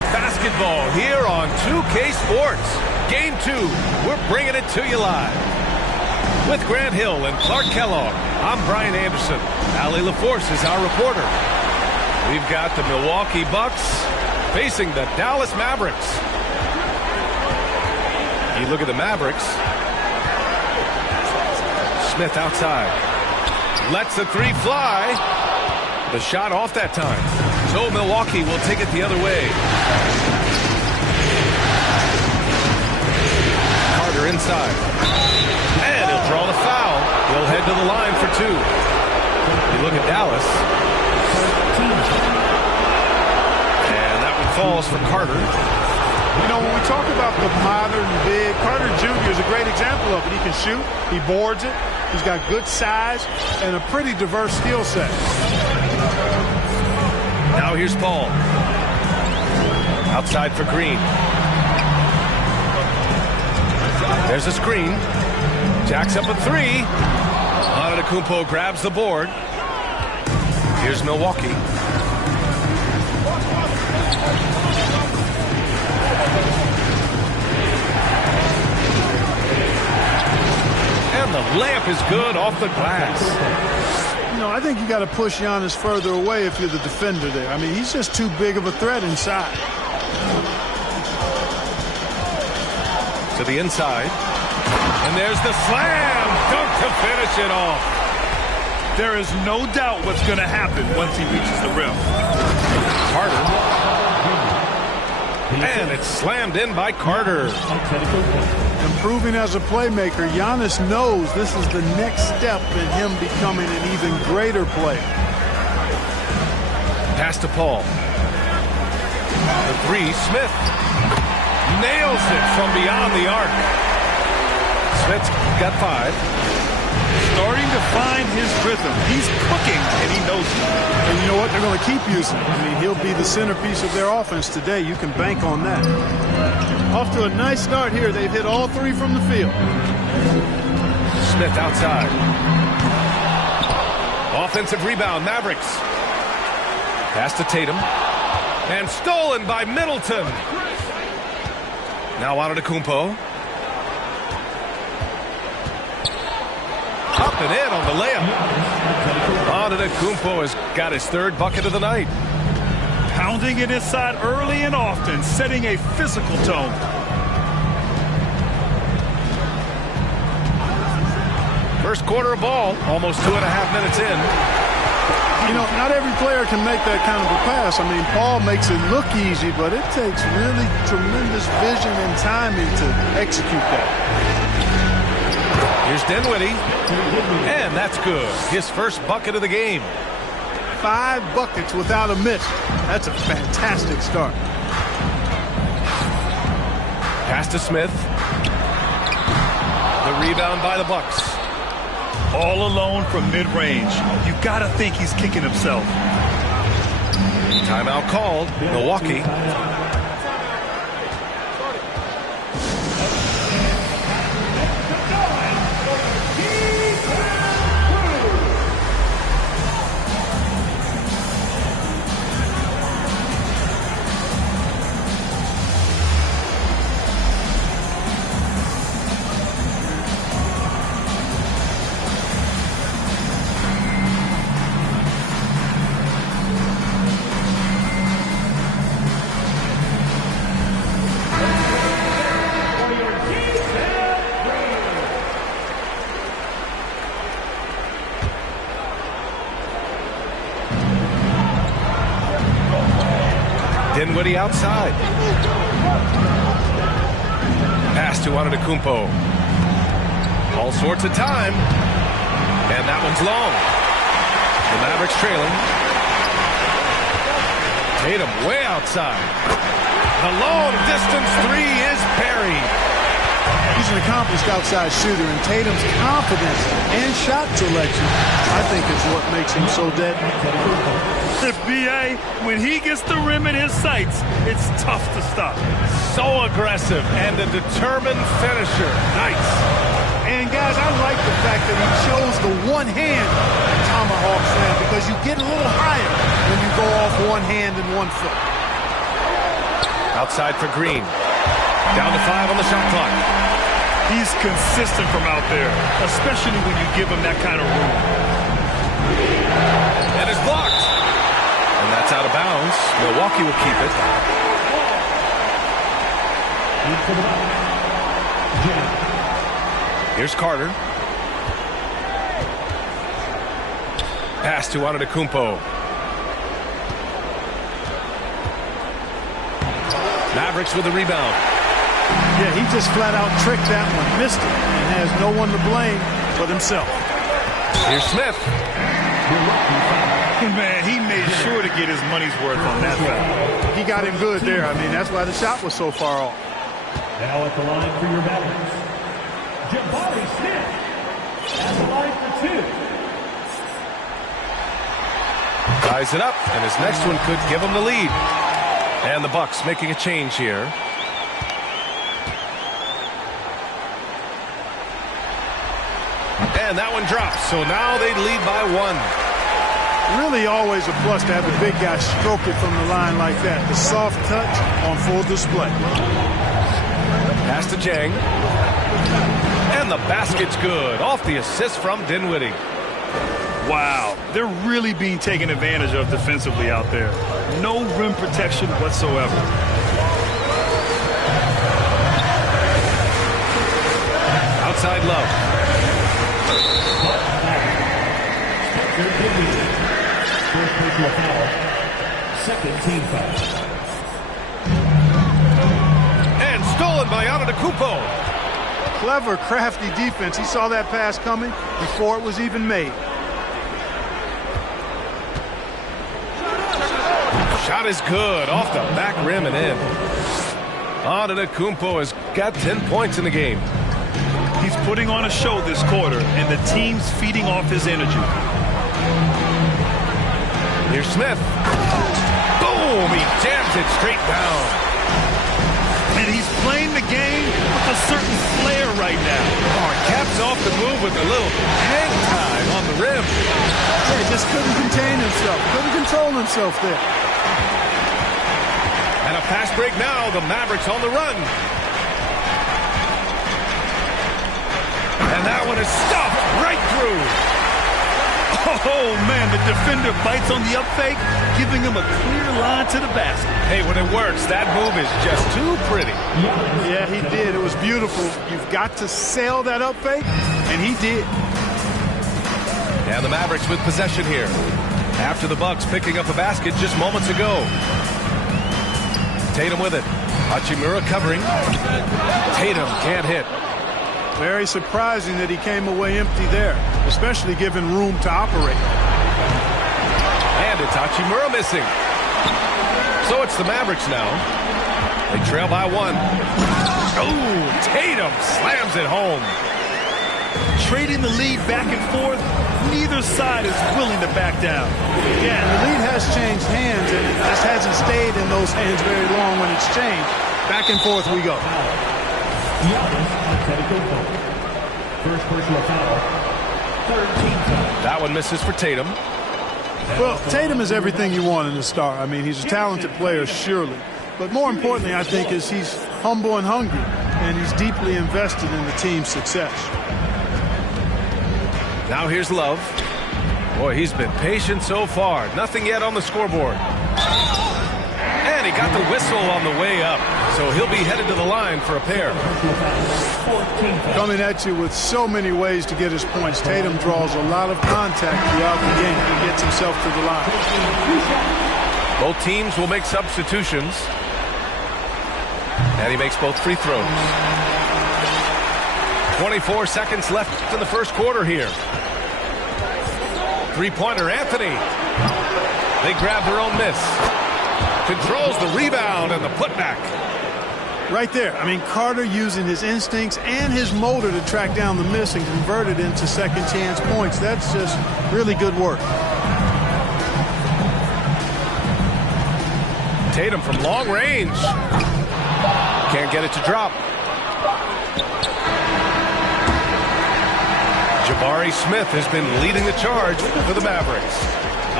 Basketball here on 2K Sports. Game 2, we're bringing it to you live. With Grant Hill and Clark Kellogg, I'm Brian Anderson. Allie LaForce is our reporter. We've got the Milwaukee Bucks facing the Dallas Mavericks. You look at the Mavericks. Smith outside. Lets the three fly. The shot off that time. So Milwaukee will take it the other way. Carter inside. And he'll draw the foul. He'll head to the line for two. You look at Dallas. And that one falls for Carter. You know, when we talk about the modern big, Carter Jr. is a great example of it. He can shoot. He boards it. He's got good size and a pretty diverse skill set. Now here's Paul. Outside for Green. There's a screen. Jacks up a three. Antetokounmpo grabs the board. Here's Milwaukee. And the layup is good off the glass. You know, I think you got to push Giannis further away if you're the defender there. I mean, he's just too big of a threat inside. To the inside. And there's the slam dunk to finish it off. There is no doubt what's going to happen once he reaches the rim. Carter. And it's slammed in by Carter. Improving as a playmaker, Giannis knows this is the next step in him becoming an even greater player. Pass to Paul. The three, Smith. Nails it from beyond the arc. Smith's got 5. Starting to find his rhythm. He's cooking, and he knows it. And you know what? They're going to keep using him. I mean, he'll be the centerpiece of their offense today. You can bank on that. Off to a nice start here. They've hit all 3 from the field. Smith outside. Offensive rebound, Mavericks. Pass to Tatum. And stolen by Middleton. Now Antetokounmpo. Up and in on the layup. Antetokounmpo has got his 3rd bucket of the night. Pounding it inside early and often, setting a physical tone. First quarter of ball, almost 2.5 minutes in. You know, not every player can make that kind of a pass. I mean, Paul makes it look easy, but it takes really tremendous vision and timing to execute that. Here's Dinwiddie, and that's good. His first bucket of the game. 5 buckets without a miss. That's a fantastic start. Pass to Smith. The rebound by the Bucks. All alone from mid-range. You gotta think he's kicking himself. Timeout called. Milwaukee. Dinwiddie outside. Pass to Antetokounmpo. All sorts of time. And that one's long. The Mavericks trailing. Tatum way outside. The long distance three is buried. He's an accomplished outside shooter, and Tatum's confidence and shot selection, I think, is what makes him so deadly. B.A., when he gets the rim in his sights, it's tough to stop. So aggressive and a determined finisher. Nice. And, guys, I like the fact that he chose the one-hand tomahawk slam because you get a little higher when you go off one hand and 1 foot. Outside for Green. Down to 5 on the shot clock. He's consistent from out there, especially when you give him that kind of room. And it's blocked. And that's out of bounds. Milwaukee will keep it. Here's Carter. Pass to Antetokounmpo. Mavericks with the rebound. Yeah, he just flat out tricked that one, missed it, and has no one to blame but himself. Here's Smith. Man, he made sure to get his money's worth on that foul. He got him good there. I mean, that's why the shot was so far off. Now at the line for your Mavericks, Jabari Smith at the line for 2. Ties it up, and his next one could give him the lead. And the Bucks making a change here. And that one drops, so now they lead by 1. Really always a plus to have a big guy stroke it from the line like that. The soft touch on full display. Pass to Jang. And the basket's good. Off the assist from Dinwiddie. Wow, they're really being taken advantage of defensively out there. No rim protection whatsoever. Outside Love. First personal foul. Second team foul. And stolen by Antetokounmpo. Clever, crafty defense. He saw that pass coming before it was even made. Shot is good. Off the back rim and in. Antetokounmpo has got 10 points in the game. He's putting on a show this quarter, and the team's feeding off his energy. Here's Smith. Boom! He jams it straight down. And he's playing the game with a certain flair right now. Oh, caps off the move with a little hang time on the rim. Yeah, just couldn't contain himself. Couldn't control himself there. And a fast break now. The Mavericks on the run. And that one is stuffed right through. Oh, man, the defender bites on the up fake, giving him a clear line to the basket. Hey, when it works, that move is just too pretty. Yeah, he did. It was beautiful. You've got to sell that up fake, and he did. And the Mavericks with possession here. After the Bucks picking up a basket just moments ago. Tatum with it. Hachimura covering. Tatum can't hit. Very surprising that he came away empty there, especially given room to operate. And it's Hachimura missing. So it's the Mavericks now. They trail by 1. Oh, Tatum slams it home. Trading the lead back and forth, neither side is willing to back down. Yeah, and the lead has changed hands, and it just hasn't stayed in those hands very long when it's changed. Back and forth we go. First personal foul. 13 foul. That one misses for Tatum. Well, Tatum is everything you want in a star. I mean, he's a talented player, surely. But more importantly, I think, is he's humble and hungry, and he's deeply invested in the team's success. Now here's Love. Boy, he's been patient so far. Nothing yet on the scoreboard. And he got the whistle on the way up. So he'll be headed to the line for a pair. Coming at you with so many ways to get his points, Tatum draws a lot of contact throughout the game. He gets himself to the line. Both teams will make substitutions. And he makes both free throws. 24 seconds left in the first quarter here. Three-pointer, Anthony. They grab their own miss. Controls the rebound and the putback. Right there. I mean, Carter using his instincts and his motor to track down the miss and convert it into second chance points. That's just really good work. Tatum from long range. Can't get it to drop. Jabari Smith has been leading the charge for the Mavericks.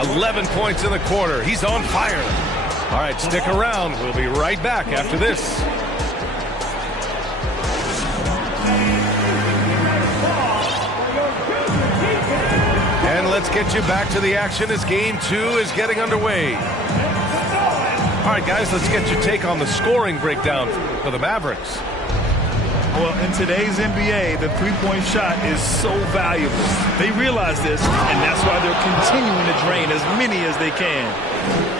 11 points in the quarter. He's on fire. All right, stick around. We'll be right back after this. And let's get you back to the action as Game 2 is getting underway. All right, guys, let's get your take on the scoring breakdown for the Mavericks. Well, in today's NBA, the three-point shot is so valuable. They realize this, and that's why they're continuing to drain as many as they can.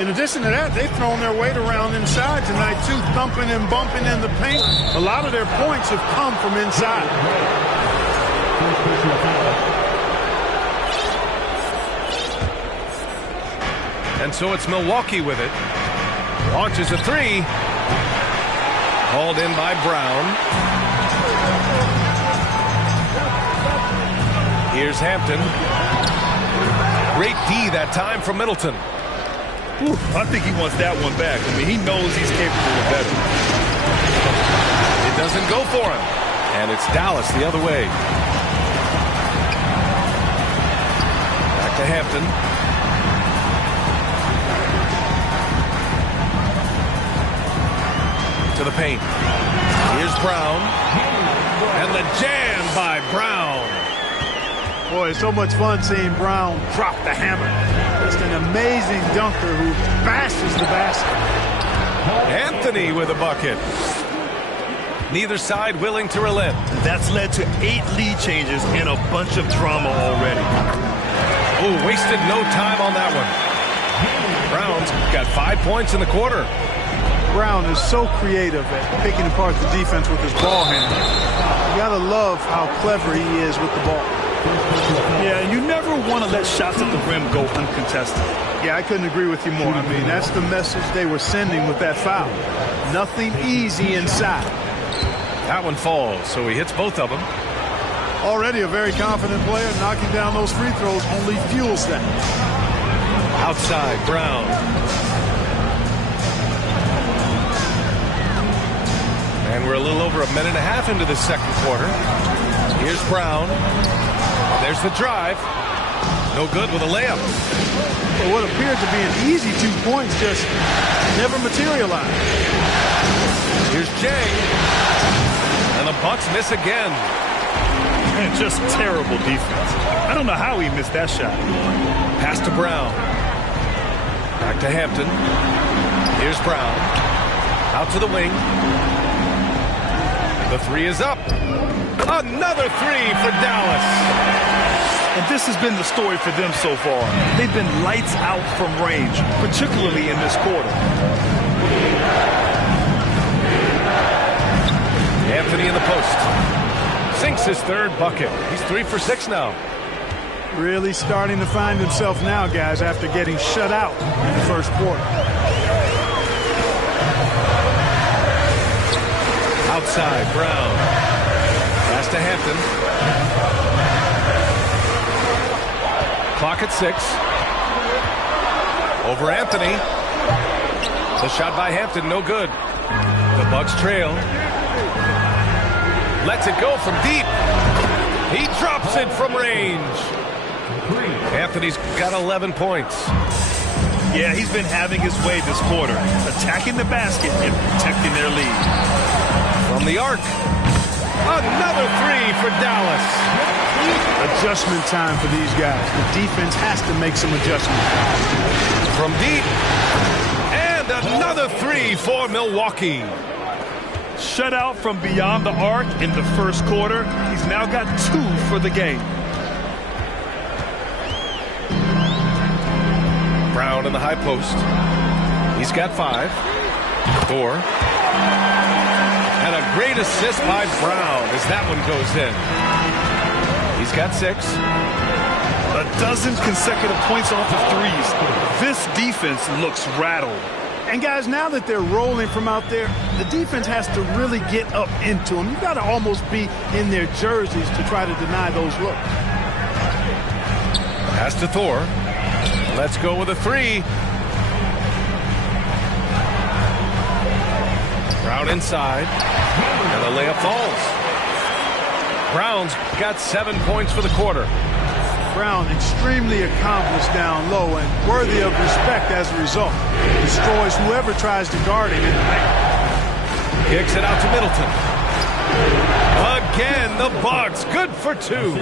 In addition to that, they've thrown their weight around inside tonight, too, thumping and bumping in the paint. A lot of their points have come from inside. And so it's Milwaukee with it. Launches a three. Hauled in by Brown. Here's Hampton. Great D that time from Middleton. Ooh, I think he wants that one back. I mean, he knows he's capable of better. It doesn't go for him. And it's Dallas the other way. Back to Hampton. To the paint. Here's Brown. And the jam by Brown. Boy, it's so much fun seeing Brown drop the hammer. Just an amazing dunker who bashes the basket. Anthony with a bucket. Neither side willing to relent. That's led to 8 lead changes and a bunch of drama already. Oh, wasted no time on that one. Brown's got 5 points in the quarter. Brown is so creative at picking apart the defense with his ball handling. You gotta love how clever he is with the ball. Yeah, you never want to let shots at the rim go uncontested. Yeah, I couldn't agree with you more. I mean, that's the message they were sending with that foul. Nothing easy inside. That one falls, so he hits both of them. Already a very confident player. Knocking down those free throws only fuels that. Outside, Brown. And we're a little over a minute and a half into the second quarter. Here's Brown. There's the drive. No good with a layup. Well, what appeared to be an easy 2 points just never materialized. Here's Jang. And the Bucks miss again. And just terrible defense. I don't know how he missed that shot. Pass to Brown. Back to Hampton. Here's Brown. Out to the wing. The three is up. Another three for Dallas. And this has been the story for them so far. They've been lights out from range, particularly in this quarter. Anthony in the post. Sinks his third bucket. He's 3 for 6 now. Really starting to find himself now, guys, after getting shut out in the first quarter. Outside, Brown. Pass to Hampton. Clock at 6. Over Anthony. The shot by Hampton, no good. The Bucks trail. Lets it go from deep. He drops it from range. Anthony's got 11 points. Yeah, he's been having his way this quarter, attacking the basket and protecting their lead. From the arc. Another 3 for Dallas. Adjustment time for these guys. The defense has to make some adjustments. From deep. And another 3 for Milwaukee. Shut out from beyond the arc in the first quarter. He's now got 2 for the game. Brown in the high post. He's got 5. Thor. And a great assist by Brown as that one goes in. He's got 6. A dozen consecutive points off of threes. This defense looks rattled. And guys, now that they're rolling from out there, the defense has to really get up into them. You've got to almost be in their jerseys to try to deny those looks. Pass to Thor. Let's go with a 3. Brown inside. And the layup falls. Brown's got 7 points for the quarter. Brown extremely accomplished down low and worthy of respect as a result. Destroys whoever tries to guard him in the paint. Kicks it out to Middleton. Again, the Bucks. Good for 2.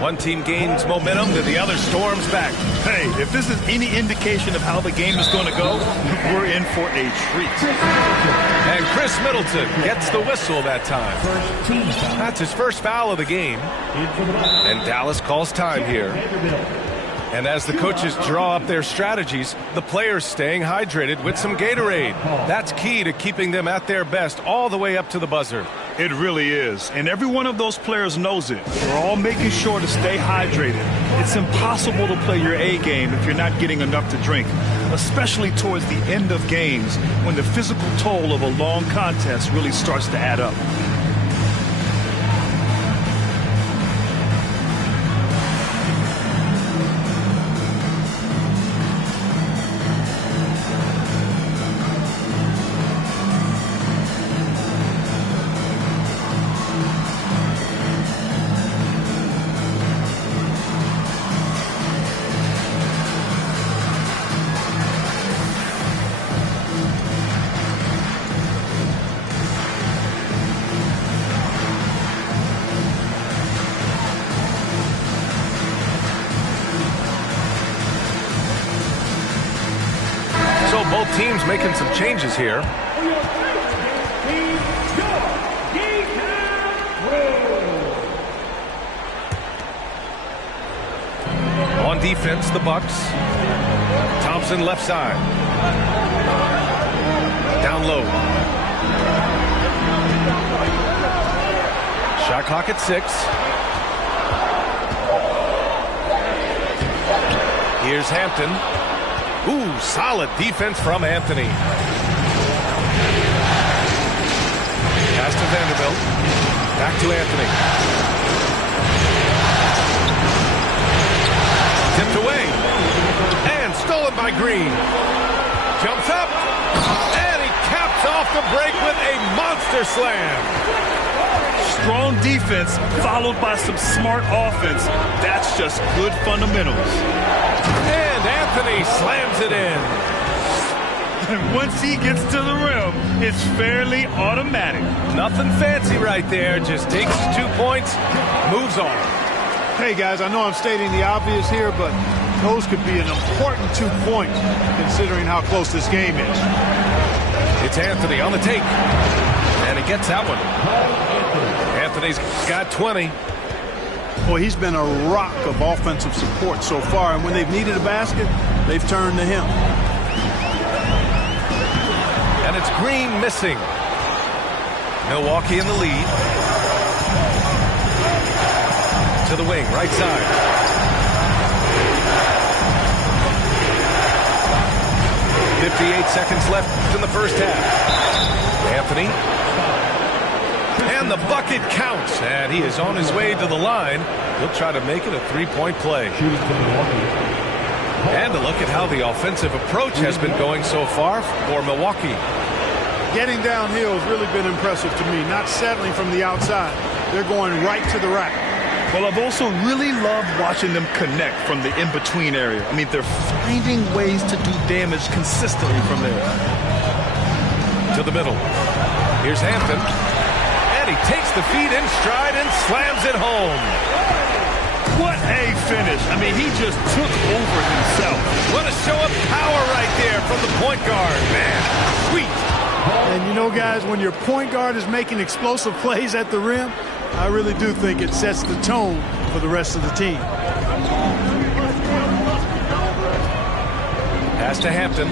One team gains momentum, then the other storms back. Hey, if this is any indication of how the game is going to go, we're in for a treat. And Chris Middleton gets the whistle that time. That's his first foul of the game. And Dallas calls time here. And as the coaches draw up their strategies, the players staying hydrated with some Gatorade. That's key to keeping them at their best all the way up to the buzzer. It really is. And every one of those players knows it. They're all making sure to stay hydrated. It's impossible to play your A game if you're not getting enough to drink, especially towards the end of games when the physical toll of a long contest really starts to add up. Both teams making some changes here. On defense, the Bucks. Thompson left side. Down low. Shot clock at 6. Here's Hampton. Ooh, solid defense from Anthony. Pass to Vanderbilt. Back to Anthony. Tipped away. And stolen by Green. Jumps up. And he caps off the break with a monster slam. Strong defense followed by some smart offense. That's just good fundamentals. And Anthony slams it in. And once he gets to the rim, it's fairly automatic. Nothing fancy right there. Just takes his 2 points, moves on. Hey, guys, I know I'm stating the obvious here, but those could be an important 2 points considering how close this game is. It's Anthony on the take. And he gets that one. Anthony's got 20. Boy, he's been a rock of offensive support so far, and when they've needed a basket, they've turned to him. And it's Green missing. Milwaukee in the lead. To the wing, right side. .58 seconds left in the first half. Anthony. And the bucket counts. And he is on his way to the line. He'll try to make it a three-point play. And a look at how the offensive approach has been going so far for Milwaukee. Getting downhill has really been impressive to me. Not settling from the outside. They're going right to the rack. Well, I've also really loved watching them connect from the in-between area. I mean, they're finding ways to do damage consistently from there. To the middle. Here's Hampton. And he takes the feed in stride and slams it home. What a finish. I mean, he just took over himself. What a show of power right there from the point guard. Man, sweet. And you know, guys, when your point guard is making explosive plays at the rim, I really do think it sets the tone for the rest of the team. Pass to Hampton.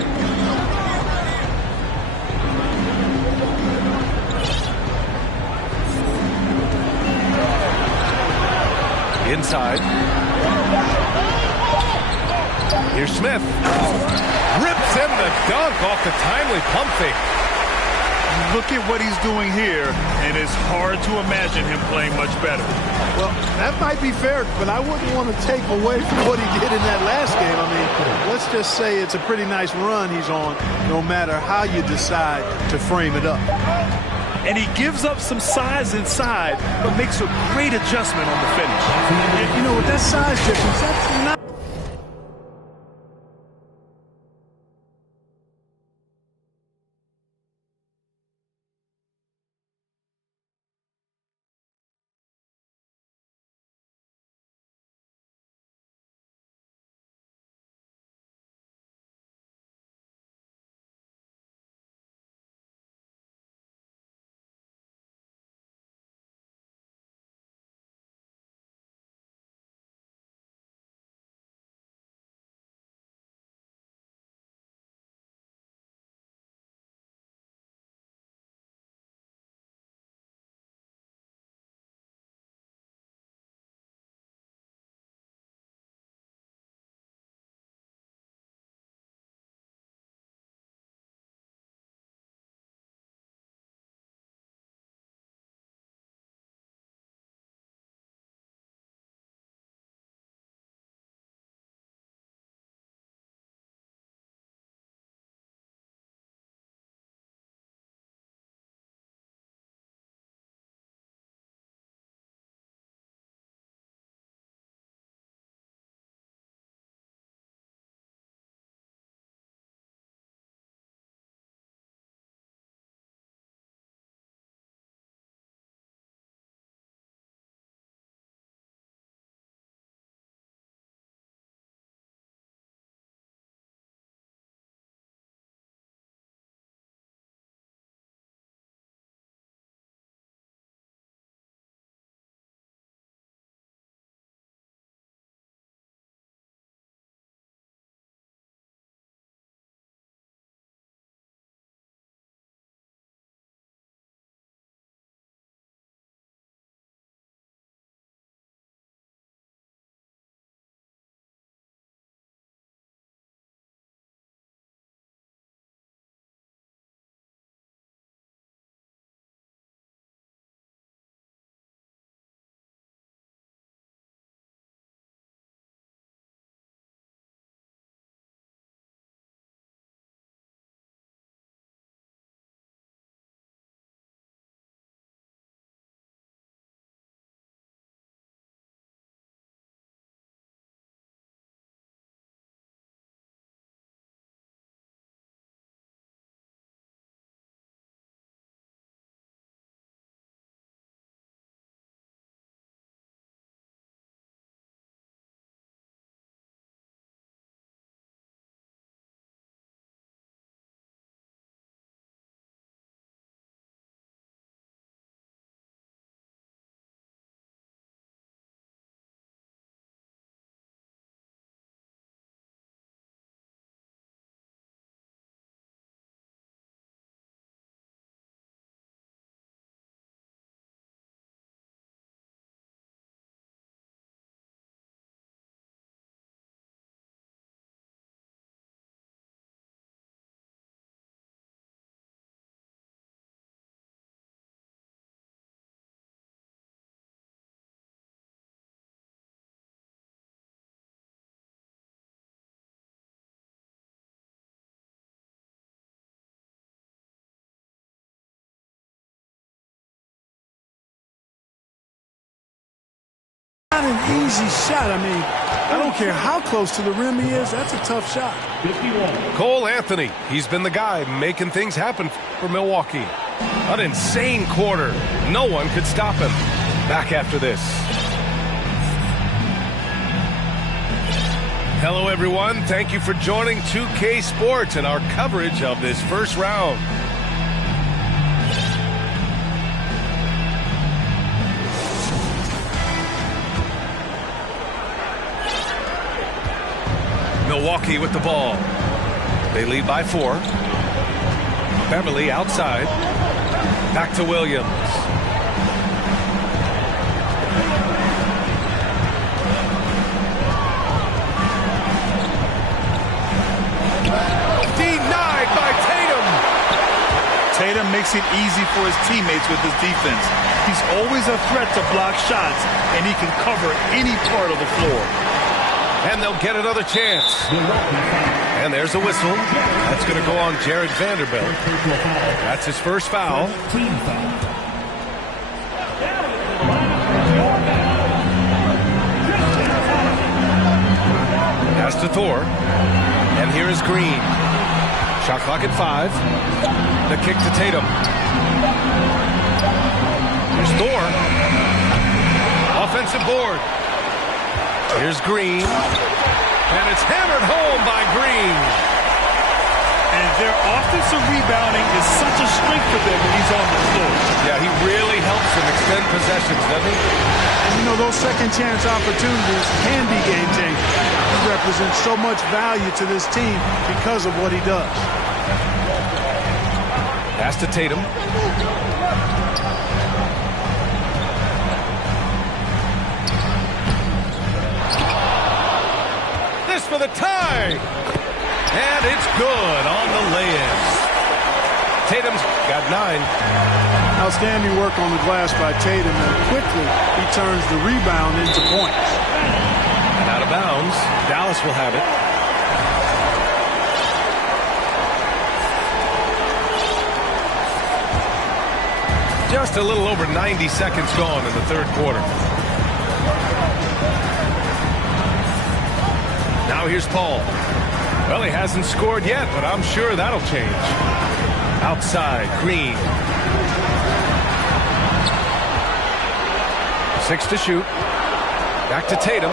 Inside. Here's Smith. Rips in the dunk off the timely pump fake. Look at what he's doing here, and it's hard to imagine him playing much better. Well, that might be fair, but I wouldn't want to take away from what he did in that last game. I mean, let's just say it's a pretty nice run he's on, no matter how you decide to frame it up. And he gives up some size inside, but makes a great adjustment on the finish. And, you know, with that size difference, that's not easy shot. I mean, I don't care how close to the rim he is. That's a tough shot. 51. Cole Anthony, he's been the guy making things happen for Milwaukee. An insane quarter. No one could stop him. Back after this. Hello, everyone. Thank you for joining 2K Sports and our coverage of this first round. Milwaukee with the ball. They lead by 4. Beverly outside. Back to Williams. Denied by Tatum. Tatum makes it easy for his teammates with his defense. He's always a threat to block shots, and he can cover any part of the floor. And they'll get another chance. And there's a whistle. That's going to go on Jared Vanderbilt. That's his first foul. Pass to Thor. And here is Green. Shot clock at 5. The kick to Tatum. Here's Thor. Offensive board. Here's Green. And it's hammered home by Green. And their offensive rebounding is such a strength for them when he's on the floor. Yeah, he really helps them extend possessions, doesn't he? And you know, those second chance opportunities can be game changing. He represents so much value to this team because of what he does. Pass to Tatum. This for the tie. And it's good on the lay-in. Tatum's got 9. Outstanding work on the glass by Tatum, and quickly he turns the rebound into points. And out of bounds, Dallas will have it. Just a little over 90 seconds gone in the third quarter. Now here's Paul. Well, he hasn't scored yet, but I'm sure that'll change. Outside, Green. 6 to shoot. Back to Tatum.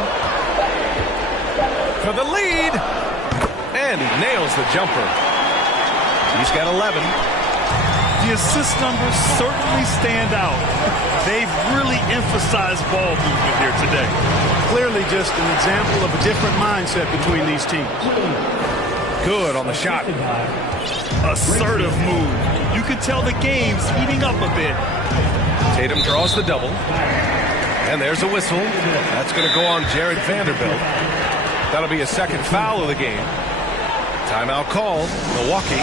For the lead. And he nails the jumper. He's got 11. The assist numbers certainly stand out. They've really emphasized ball movement here today. Clearly just an example of a different mindset between these teams. Good on the shot. Assertive move. You can tell the game's heating up a bit. Tatum draws the double. And there's a whistle. That's going to go on Jared Vanderbilt. That'll be a second foul of the game. Timeout called. Milwaukee.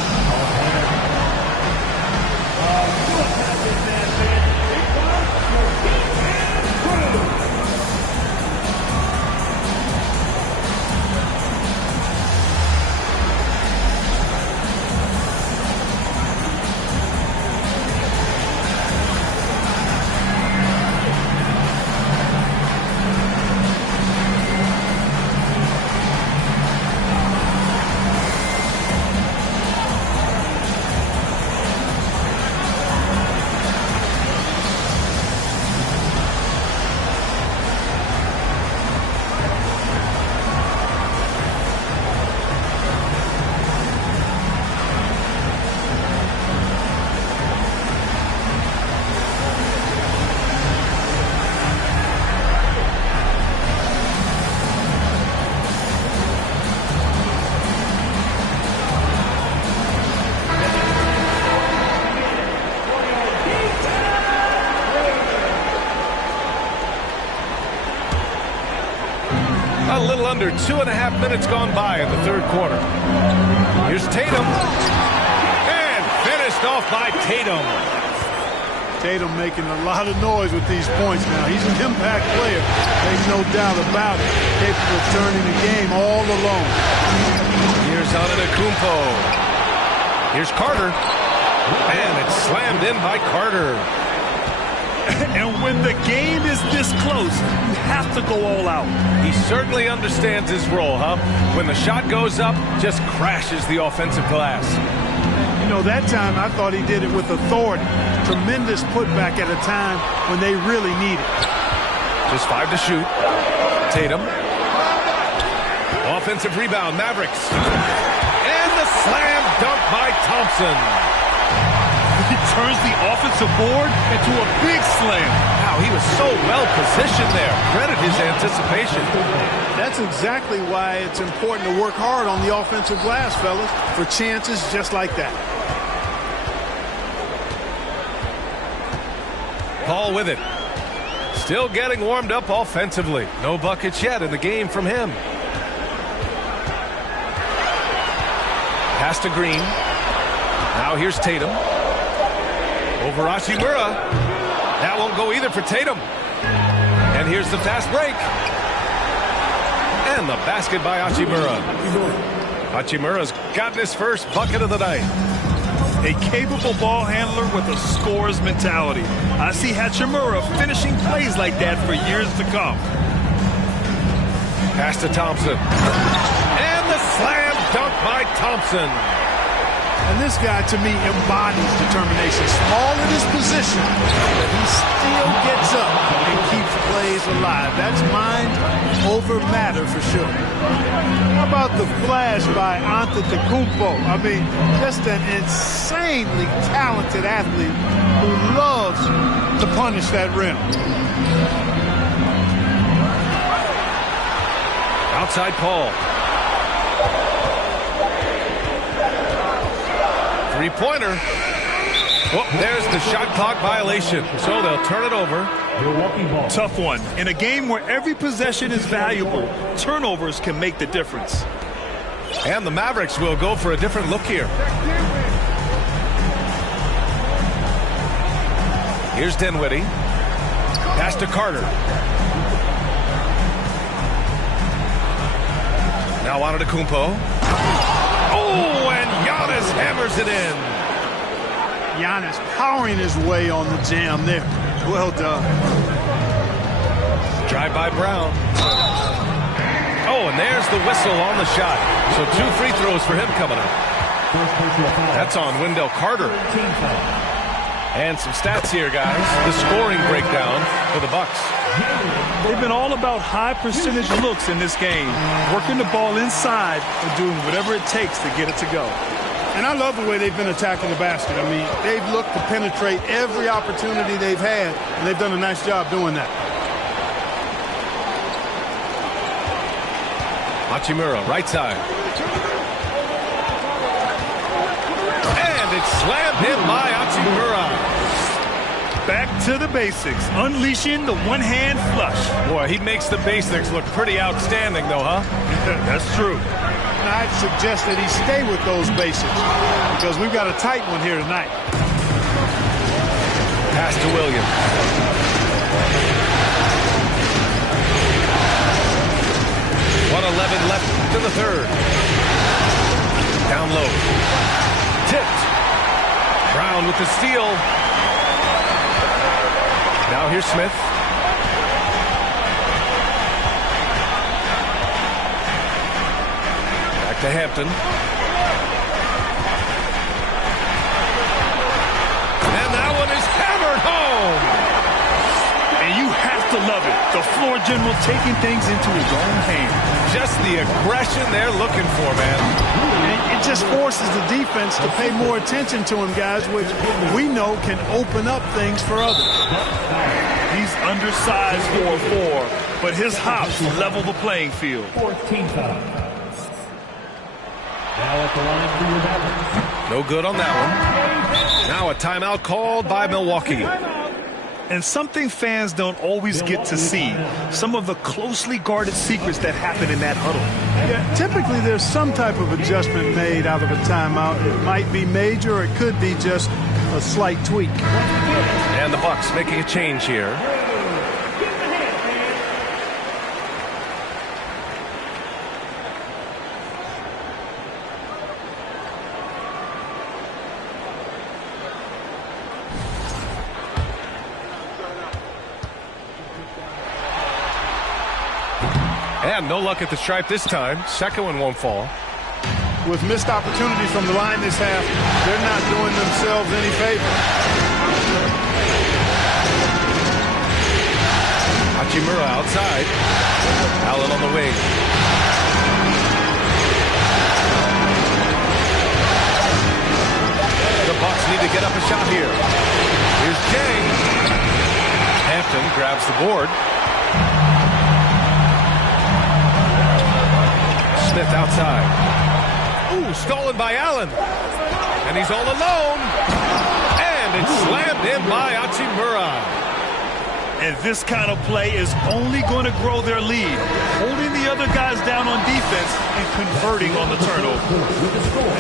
A little under 2.5 minutes gone by in the third quarter. Here's Tatum. And finished off by Tatum. Tatum making a lot of noise with these points now. He's an impact player. There's no doubt about it. Capable of turning the game all alone. Here's Antetokounmpo. Here's Carter. And it's slammed in by Carter. And when the game is this close, you have to go all out. He certainly understands his role, huh? When the shot goes up, just crashes the offensive glass. You know, that time I thought he did it with authority. Tremendous putback at a time when they really need it. Just 5 to shoot. Tatum. Offensive rebound, Mavericks. And the slam dunk by Thompson. He turns the offensive board into a big slam. Wow, he was so well positioned there. Credit his anticipation. That's exactly why it's important to work hard on the offensive glass, fellas, for chances just like that. Paul with it. Still getting warmed up offensively. No buckets yet in the game from him. Pass to Green. Now here's Tatum. Over Hachimura. That won't go either for Tatum. And here's the fast break. And the basket by Hachimura. Hachimura's gotten his first bucket of the night. A capable ball handler with a scorer's mentality. I see Hachimura finishing plays like that for years to come. Pass to Thompson. And the slam dunk by Thompson. And this guy, to me, embodies determination. Small in his position, but he still gets up and keeps plays alive. That's mind over matter for sure. How about the flash by Antetokounmpo? I mean, just an insanely talented athlete who loves to punish that rim. Outside Paul. Three-pointer. Oh, there's the shot clock violation. So they'll turn it over. Tough one. In a game where every possession is valuable, turnovers can make the difference. And the Mavericks will go for a different look here. Here's Dinwiddie. Pass to Carter. Now Antetokounmpo. Oh, and Giannis hammers it in. Giannis powering his way on the jam there. Well done. Drive by Brown. Oh, and there's the whistle on the shot. So 2 free throws for him coming up. That's on Wendell Carter. And some stats here, guys. The scoring breakdown for the Bucks. They've been all about high percentage looks in this game, working the ball inside and doing whatever it takes to get it to go. And I love the way they've been attacking the basket. I mean, they've looked to penetrate every opportunity they've had, and they've done a nice job doing that. Hachimura, right side. And it's slammed in by Hachimura. Back to the basics, unleashing the one-hand flush. Boy, he makes the basics look pretty outstanding, though, huh? That's true. And I'd suggest that he stay with those basics because we've got a tight one here tonight. Pass to Williams. 1:11 left to the third. Down low. Tipped. Brown with the steal. Now here's Smith. Back to Hampton. And that one is hammered home. And you have to love it. The floor general taking things into his own hands. Just the aggression they're looking for, man. And it just forces the defense to pay more attention to him, guys, which we know can open up things for others. He's undersized for a 4, but his hops level the playing field. 14 foul. Now at the line for your Mavericks. No good on that one. Now a timeout called by Milwaukee. And something fans don't always get to see, some of the closely guarded secrets that happen in that huddle. Yeah, typically there's some type of adjustment made out of a timeout. It might be major, or it could be just a slight tweak. And the Bucks making a change here. And no luck at the stripe this time. Second one won't fall. With missed opportunities from the line this half, they're not doing themselves any favor. Hachimura outside. Allen on the wing. The Bucks need to get up a shot here. Here's Jay. Hampton grabs the board. Smith outside. Ooh, stolen by Allen. And he's all alone. And it's slammed in by Hachimura. And this kind of play is only going to grow their lead, holding the other guys down on defense and converting on the turnover.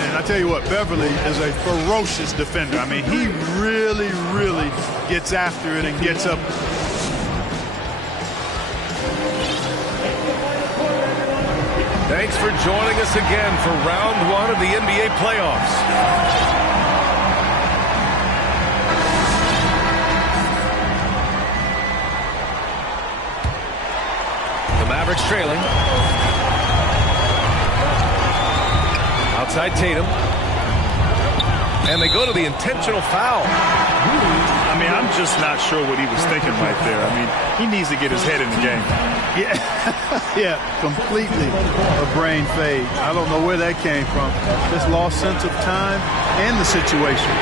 And I tell you what, Beverly is a ferocious defender. I mean, he really, really gets after it and gets up. Thanks for joining us again for round one of the NBA playoffs. Mavericks trailing. Outside Tatum. And they go to the intentional foul. I mean, I'm just not sure what he was thinking right there. I mean, he needs to get his head in the game. Yeah, completely a brain fade. I don't know where that came from. Just lost sense of time and the situation.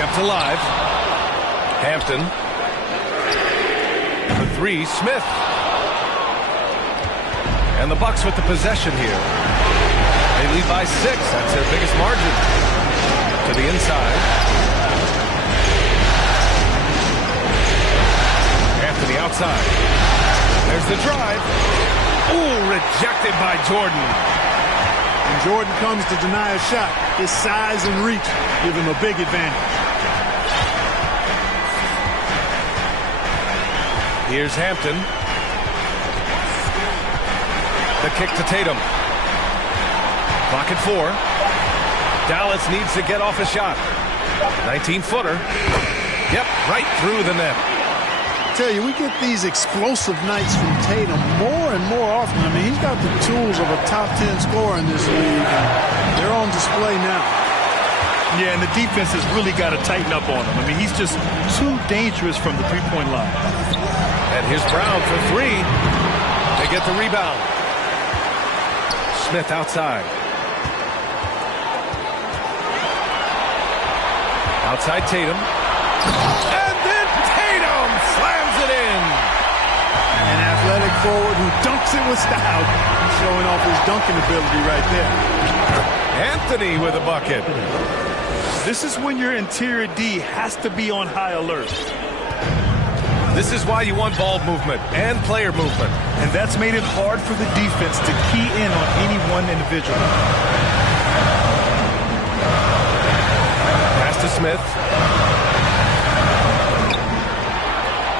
Kept alive. Hampton. The three, Smith. And the Bucks with the possession here. They lead by 6. That's their biggest margin. To the inside. Anthony outside. There's the drive. Ooh, rejected by Jordan. When Jordan comes to deny a shot, his size and reach give him a big advantage. Here's Hampton. The kick to Tatum. Clock at 4. Dallas needs to get off a shot. 19-footer. Yep, right through the net. I tell you, we get these explosive nights from Tatum more and more often. I mean, he's got the tools of a top 10 scorer in this league. They're on display now. Yeah, and the defense has really got to tighten up on him. I mean, he's just too dangerous from the three-point line. And here's Brown for 3. They get the rebound. Smith outside. Outside Tatum. And then Tatum slams it in. An athletic forward who dunks it with style. He's showing off his dunking ability right there. Anthony with a bucket. This is when your interior D has to be on high alert. This is why you want ball movement and player movement. And that's made it hard for the defense to key in on any one individual. Pass to Smith.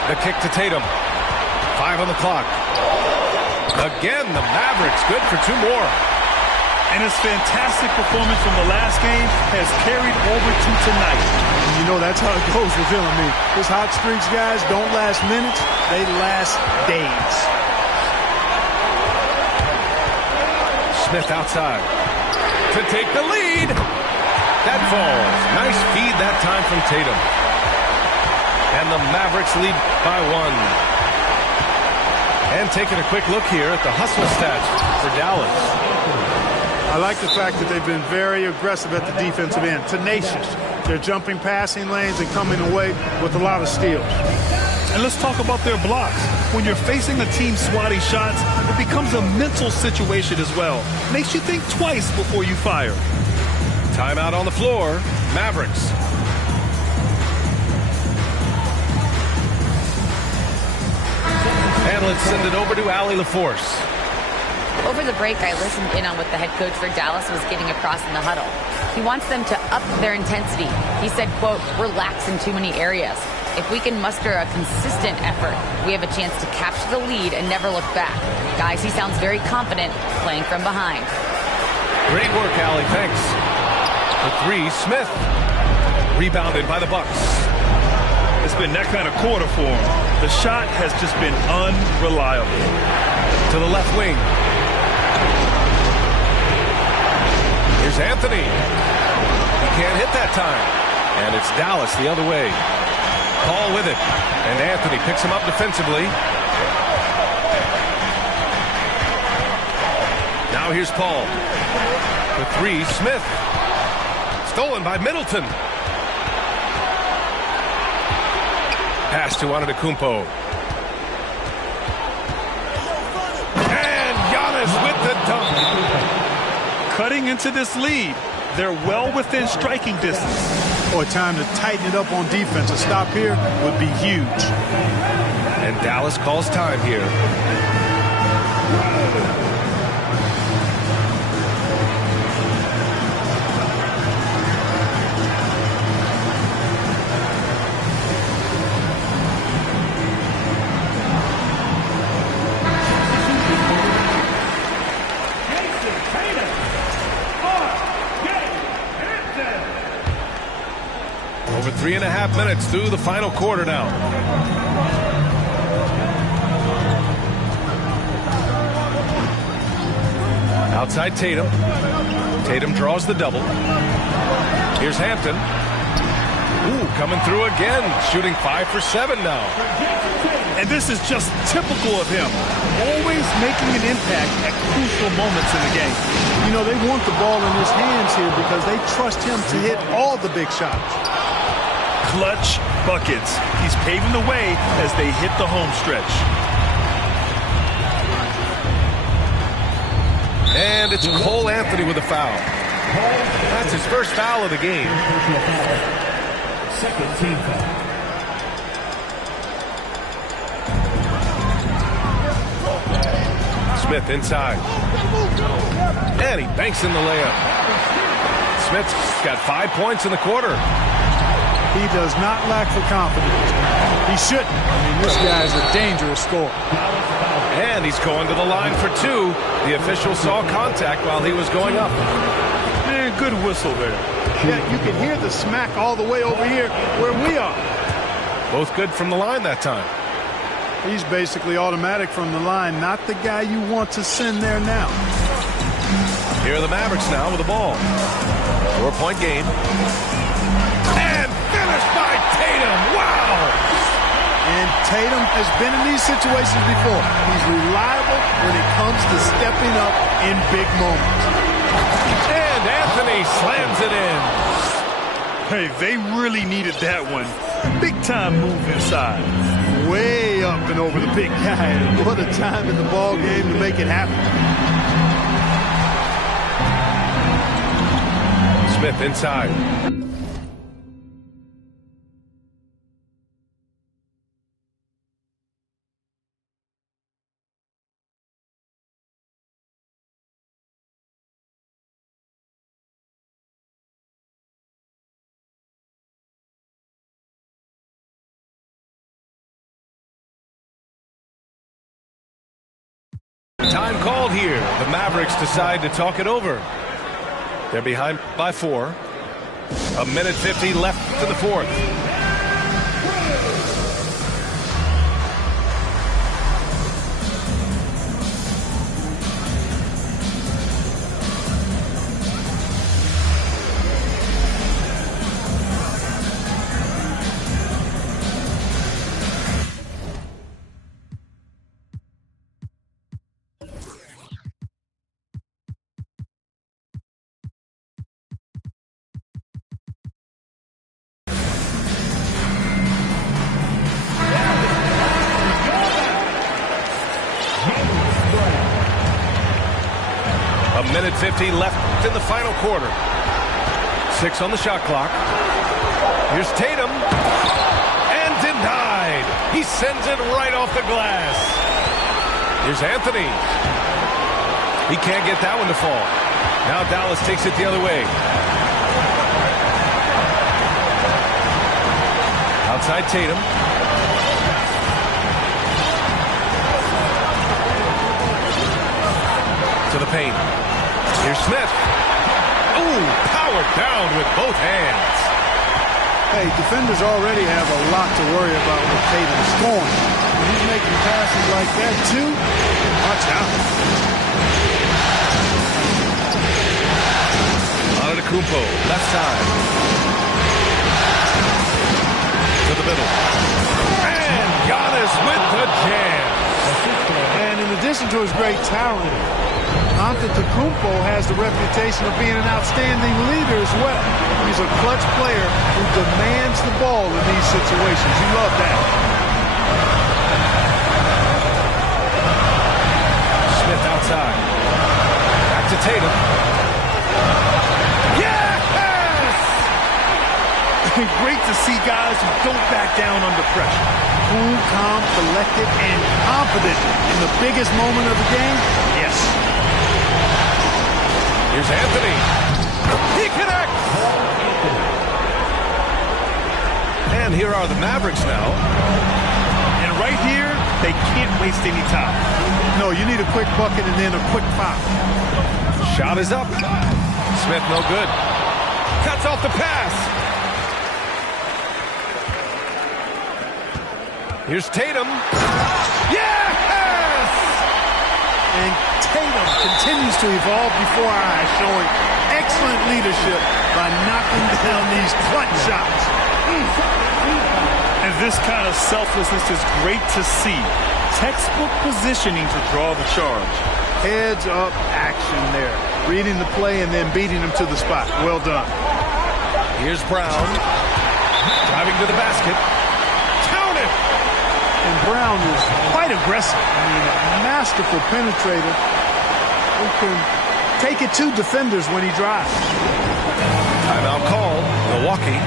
The kick to Tatum. 5 on the clock. Again, the Mavericks good for 2 more. And his fantastic performance from the last game has carried over to tonight. You know, that's how it goes with him. I mean, his hot streaks, guys, don't last minutes. They last days. Smith outside to take the lead. That falls. Nice feed that time from Tatum. And the Mavericks lead by 1. And taking a quick look here at the hustle stats for Dallas. I like the fact that they've been very aggressive at the defensive end. Tenacious. They're jumping passing lanes and coming away with a lot of steals. And let's talk about their blocks. When you're facing a team swatting shots, it becomes a mental situation as well. Makes you think twice before you fire. Timeout on the floor. Mavericks. And let's send it over to Allie LaForce. Over the break, I listened in on what the head coach for Dallas was getting across in the huddle. He wants them to up their intensity. He said, quote, "Relax in too many areas. If we can muster a consistent effort, we have a chance to capture the lead and never look back." Guys, he sounds very confident playing from behind. Great work, Allie. Thanks. The 3, Smith. Rebounded by the Bucks. It's been that kind of quarter for him. The shot has just been unreliable. To the left wing. Here's Anthony. He can't hit that time. And it's Dallas the other way. Paul with it. And Anthony picks him up defensively. Now here's Paul. The three, Smith. Stolen by Middleton. Pass to Antetokounmpo. And Giannis with the dunk. Cutting into this lead. They're well within striking distance. Or time to tighten it up on defense. A stop here would be huge. And Dallas calls time here. Over 3.5 minutes through the final quarter now. Outside Tatum. Tatum draws the double. Here's Hampton. Ooh, coming through again. Shooting 5 for 7 now. And this is just typical of him. Always making an impact at crucial moments in the game. You know, they want the ball in his hands here because they trust him to hit all the big shots. Clutch buckets. He's paving the way as they hit the home stretch. And it's Cole Anthony with a foul. That's his first foul of the game. Second team foul. Smith inside. And he banks in the layup. Smith's got 5 points in the quarter. He does not lack for confidence. He shouldn't. I mean, this guy is a dangerous scorer. And he's going to the line for 2. The official saw contact while he was going up. Man, good whistle there. Yeah, you can hear the smack all the way over here where we are. Both good from the line that time. He's basically automatic from the line, not the guy you want to send there now. Here are the Mavericks now with the ball. 4-point game. And finished by Tatum. Wow! And Tatum has been in these situations before. He's reliable when it comes to stepping up in big moments. And Anthony slams it in. Hey, they really needed that one. Big time move inside. Way up and over the big guy. And what a time in the ball game to make it happen. Smith inside. Time called here. The Mavericks decide to talk it over. They're behind by 4. 1:50 left in the fourth. A 1:50 left in the final quarter. 6 on the shot clock. Here's Tatum. And denied. He sends it right off the glass. Here's Anthony. He can't get that one to fall. Now Dallas takes it the other way. Outside Tatum. To the paint. Here's Smith. Ooh, powered down with both hands. Hey, defenders already have a lot to worry about with Tatum scoring. He's making passes passes like that, too, watch out. Antetokounmpo, left side. To the middle. And Giannis with the jam. And in addition to his great talent, Antetokounmpo has the reputation of being an outstanding leader as well. He's a clutch player who demands the ball in these situations. You love that. Smith outside. Back to Tatum. Yes! Great to see guys who don't back down under pressure. Cool, calm, collected, and confident in the biggest moment of the game. Yes. Here's Anthony. He connects! And here are the Mavericks now. And right here, they can't waste any time. No, you need a quick bucket and then a quick foul. Shot is up. Smith no good. Cuts off the pass. Here's Tatum. Yes! And Tatum continues to evolve before our eyes, showing excellent leadership by knocking down these clutch shots. And this kind of selflessness is great to see. Textbook positioning to draw the charge. Heads up action there. Reading the play and then beating him to the spot. Well done. Here's Brown. Driving to the basket. Counted! And Brown is quite aggressive. I mean, a masterful penetrator who can take it to defenders when he drives. Timeout call. Milwaukee.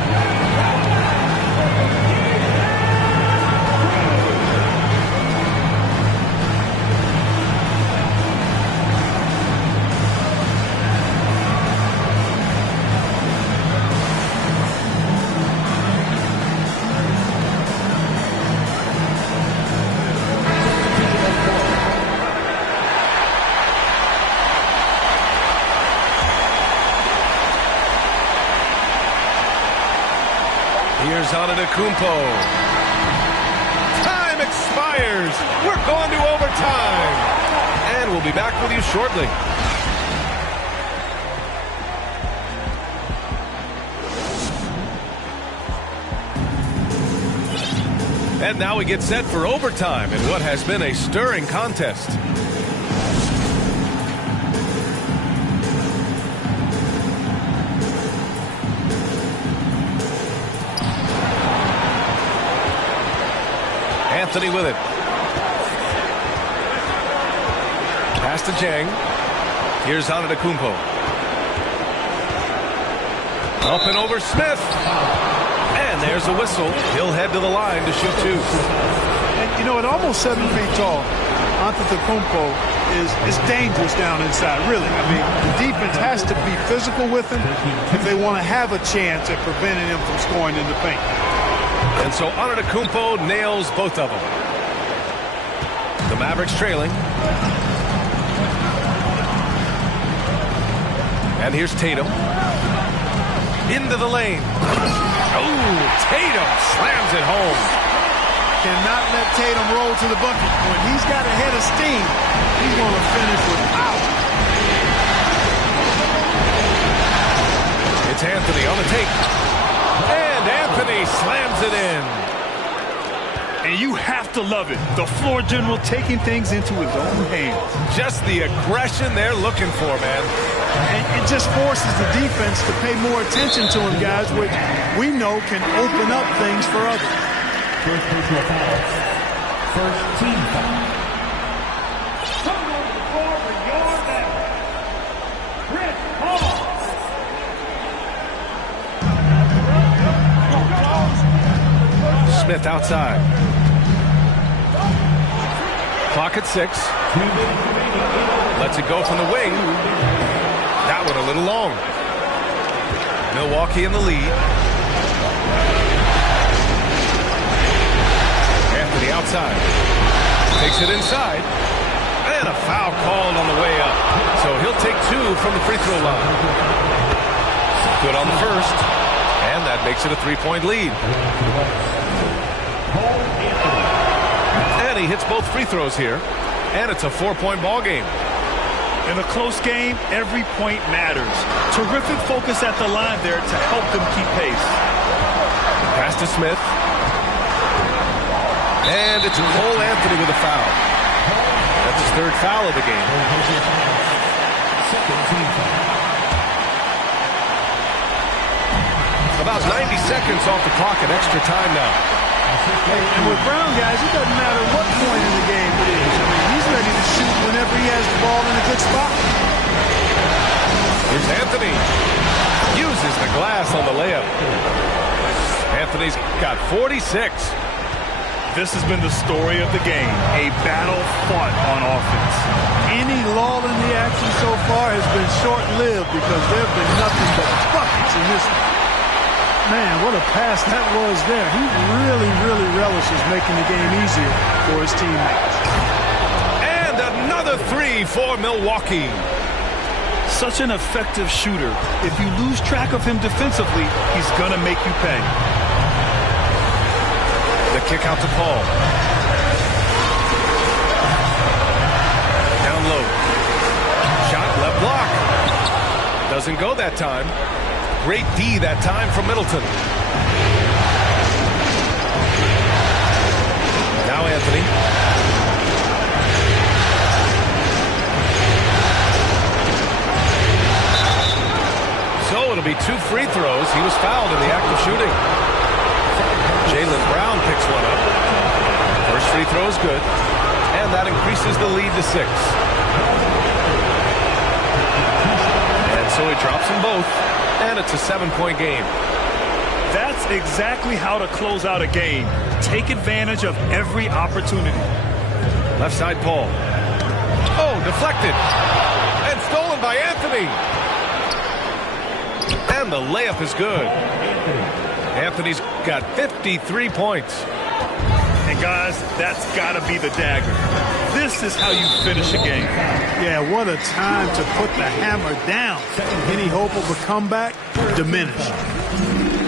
Here's Antetokounmpo. Time expires. We're going to overtime. And we'll be back with you shortly. And now we get set for overtime in what has been a stirring contest. Anthony with it. Pass to Jang. Here's Antetokounmpo. Up and over Smith. And there's a whistle. He'll head to the line to shoot two. And, you know, at almost 7 feet tall, Antetokounmpo is dangerous down inside, really. I mean, the defense has to be physical with him if they want to have a chance at preventing him from scoring in the paint. And so Antetokounmpo nails both of them. The Mavericks trailing. And here's Tatum. Into the lane. Oh, Tatum slams it home. Cannot let Tatum roll to the bucket. When he's got a head of steam, he's going to finish with power. It's Anthony on the take. And Anthony slams it in. And you have to love it. The floor general taking things into his own hands. Just the aggression they're looking for, man. And it just forces the defense to pay more attention to him, guys, which we know can open up things for others. First personal foul. First team foul. Coming on the floor for your Mavericks, Chris Paul. Smith outside. Clock at 6. Lets it go from the wing. That one a little long. Milwaukee in the lead. Anthony outside. Takes it inside. And a foul called on the way up. So he'll take 2 from the free throw line. Good on the first. And that makes it a 3-point lead. And he he hits both free throws here, and it's a 4-point ball game. In a close game, every point matters. Terrific focus at the line there to help them keep pace. Pass to Smith. And it's Cole Anthony with a foul. That's his third foul of the game. About 90 seconds off the clock and extra time now. And with Brown, guys, it doesn't matter what point in the game it is. I mean, he's ready to shoot whenever he has the ball in a good spot. Here's Anthony. Uses the glass on the layup. Anthony's got 46. This has been the story of the game, a battle fought on offense. Any lull in the action so far has been short-lived because there have been nothing but buckets in this one. Man, what a pass that was there. He really, really relishes making the game easier for his teammates. And another three for Milwaukee. Such an effective shooter. If you lose track of him defensively, he's going to make you pay. The kick out to Paul. Down low. Shot left block. Doesn't go that time. Great D that time from Middleton. Now Anthony. So it'll be 2 free throws. He was fouled in the act of shooting. Jaylen Brown picks one up. First free throw is good. And that increases the lead to 6. And so he drops them both. And it's a 7-point game. That's exactly how to close out a game. Take advantage of every opportunity. Left side, Paul. Oh, deflected. And stolen by Anthony. And the layup is good. Anthony's got 53 points. And guys, that's got to be the dagger. This is how you finish a game. Yeah, what a time to put the hammer down. Any hope of a comeback diminished.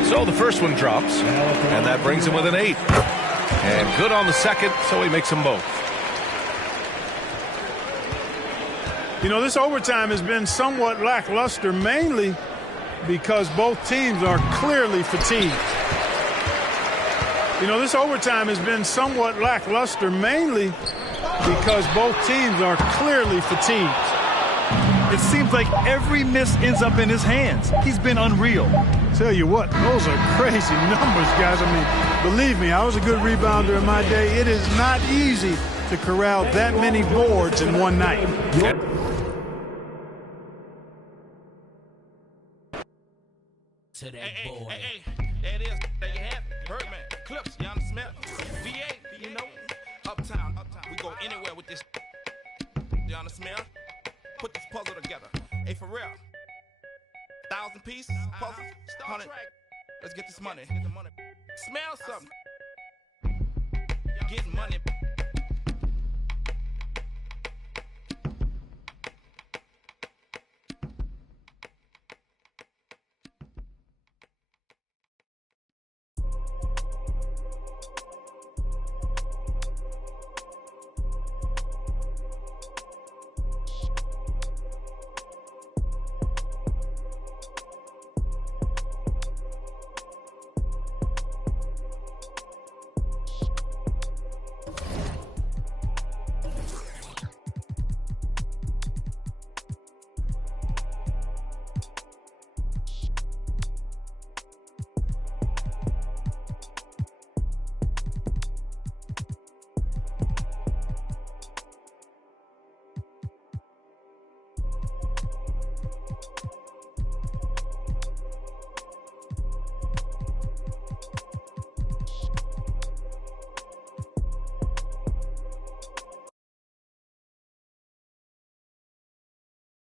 So the first one drops, and that brings him with an 8. And good on the second, so he makes them both. You know, this overtime has been somewhat lackluster, mainly because both teams are clearly fatigued. You know, this overtime has been somewhat lackluster, mainly because both teams are clearly fatigued. It seems like every miss ends up in his hands. He's been unreal. Tell you what, those are crazy numbers, guys. I mean, believe me, I was a good rebounder in my day. It is not easy to corral that many boards in one night. To that boy. Hey, there it is. There you have it. Birdman, Clips, Jan Smith, VA, you know, Uptown. We go anywhere with this. Jan Smith, put this puzzle together. Hey, for real. 1,000 pieces, puzzle, 100. Let's get this money. Smell something. Getting money.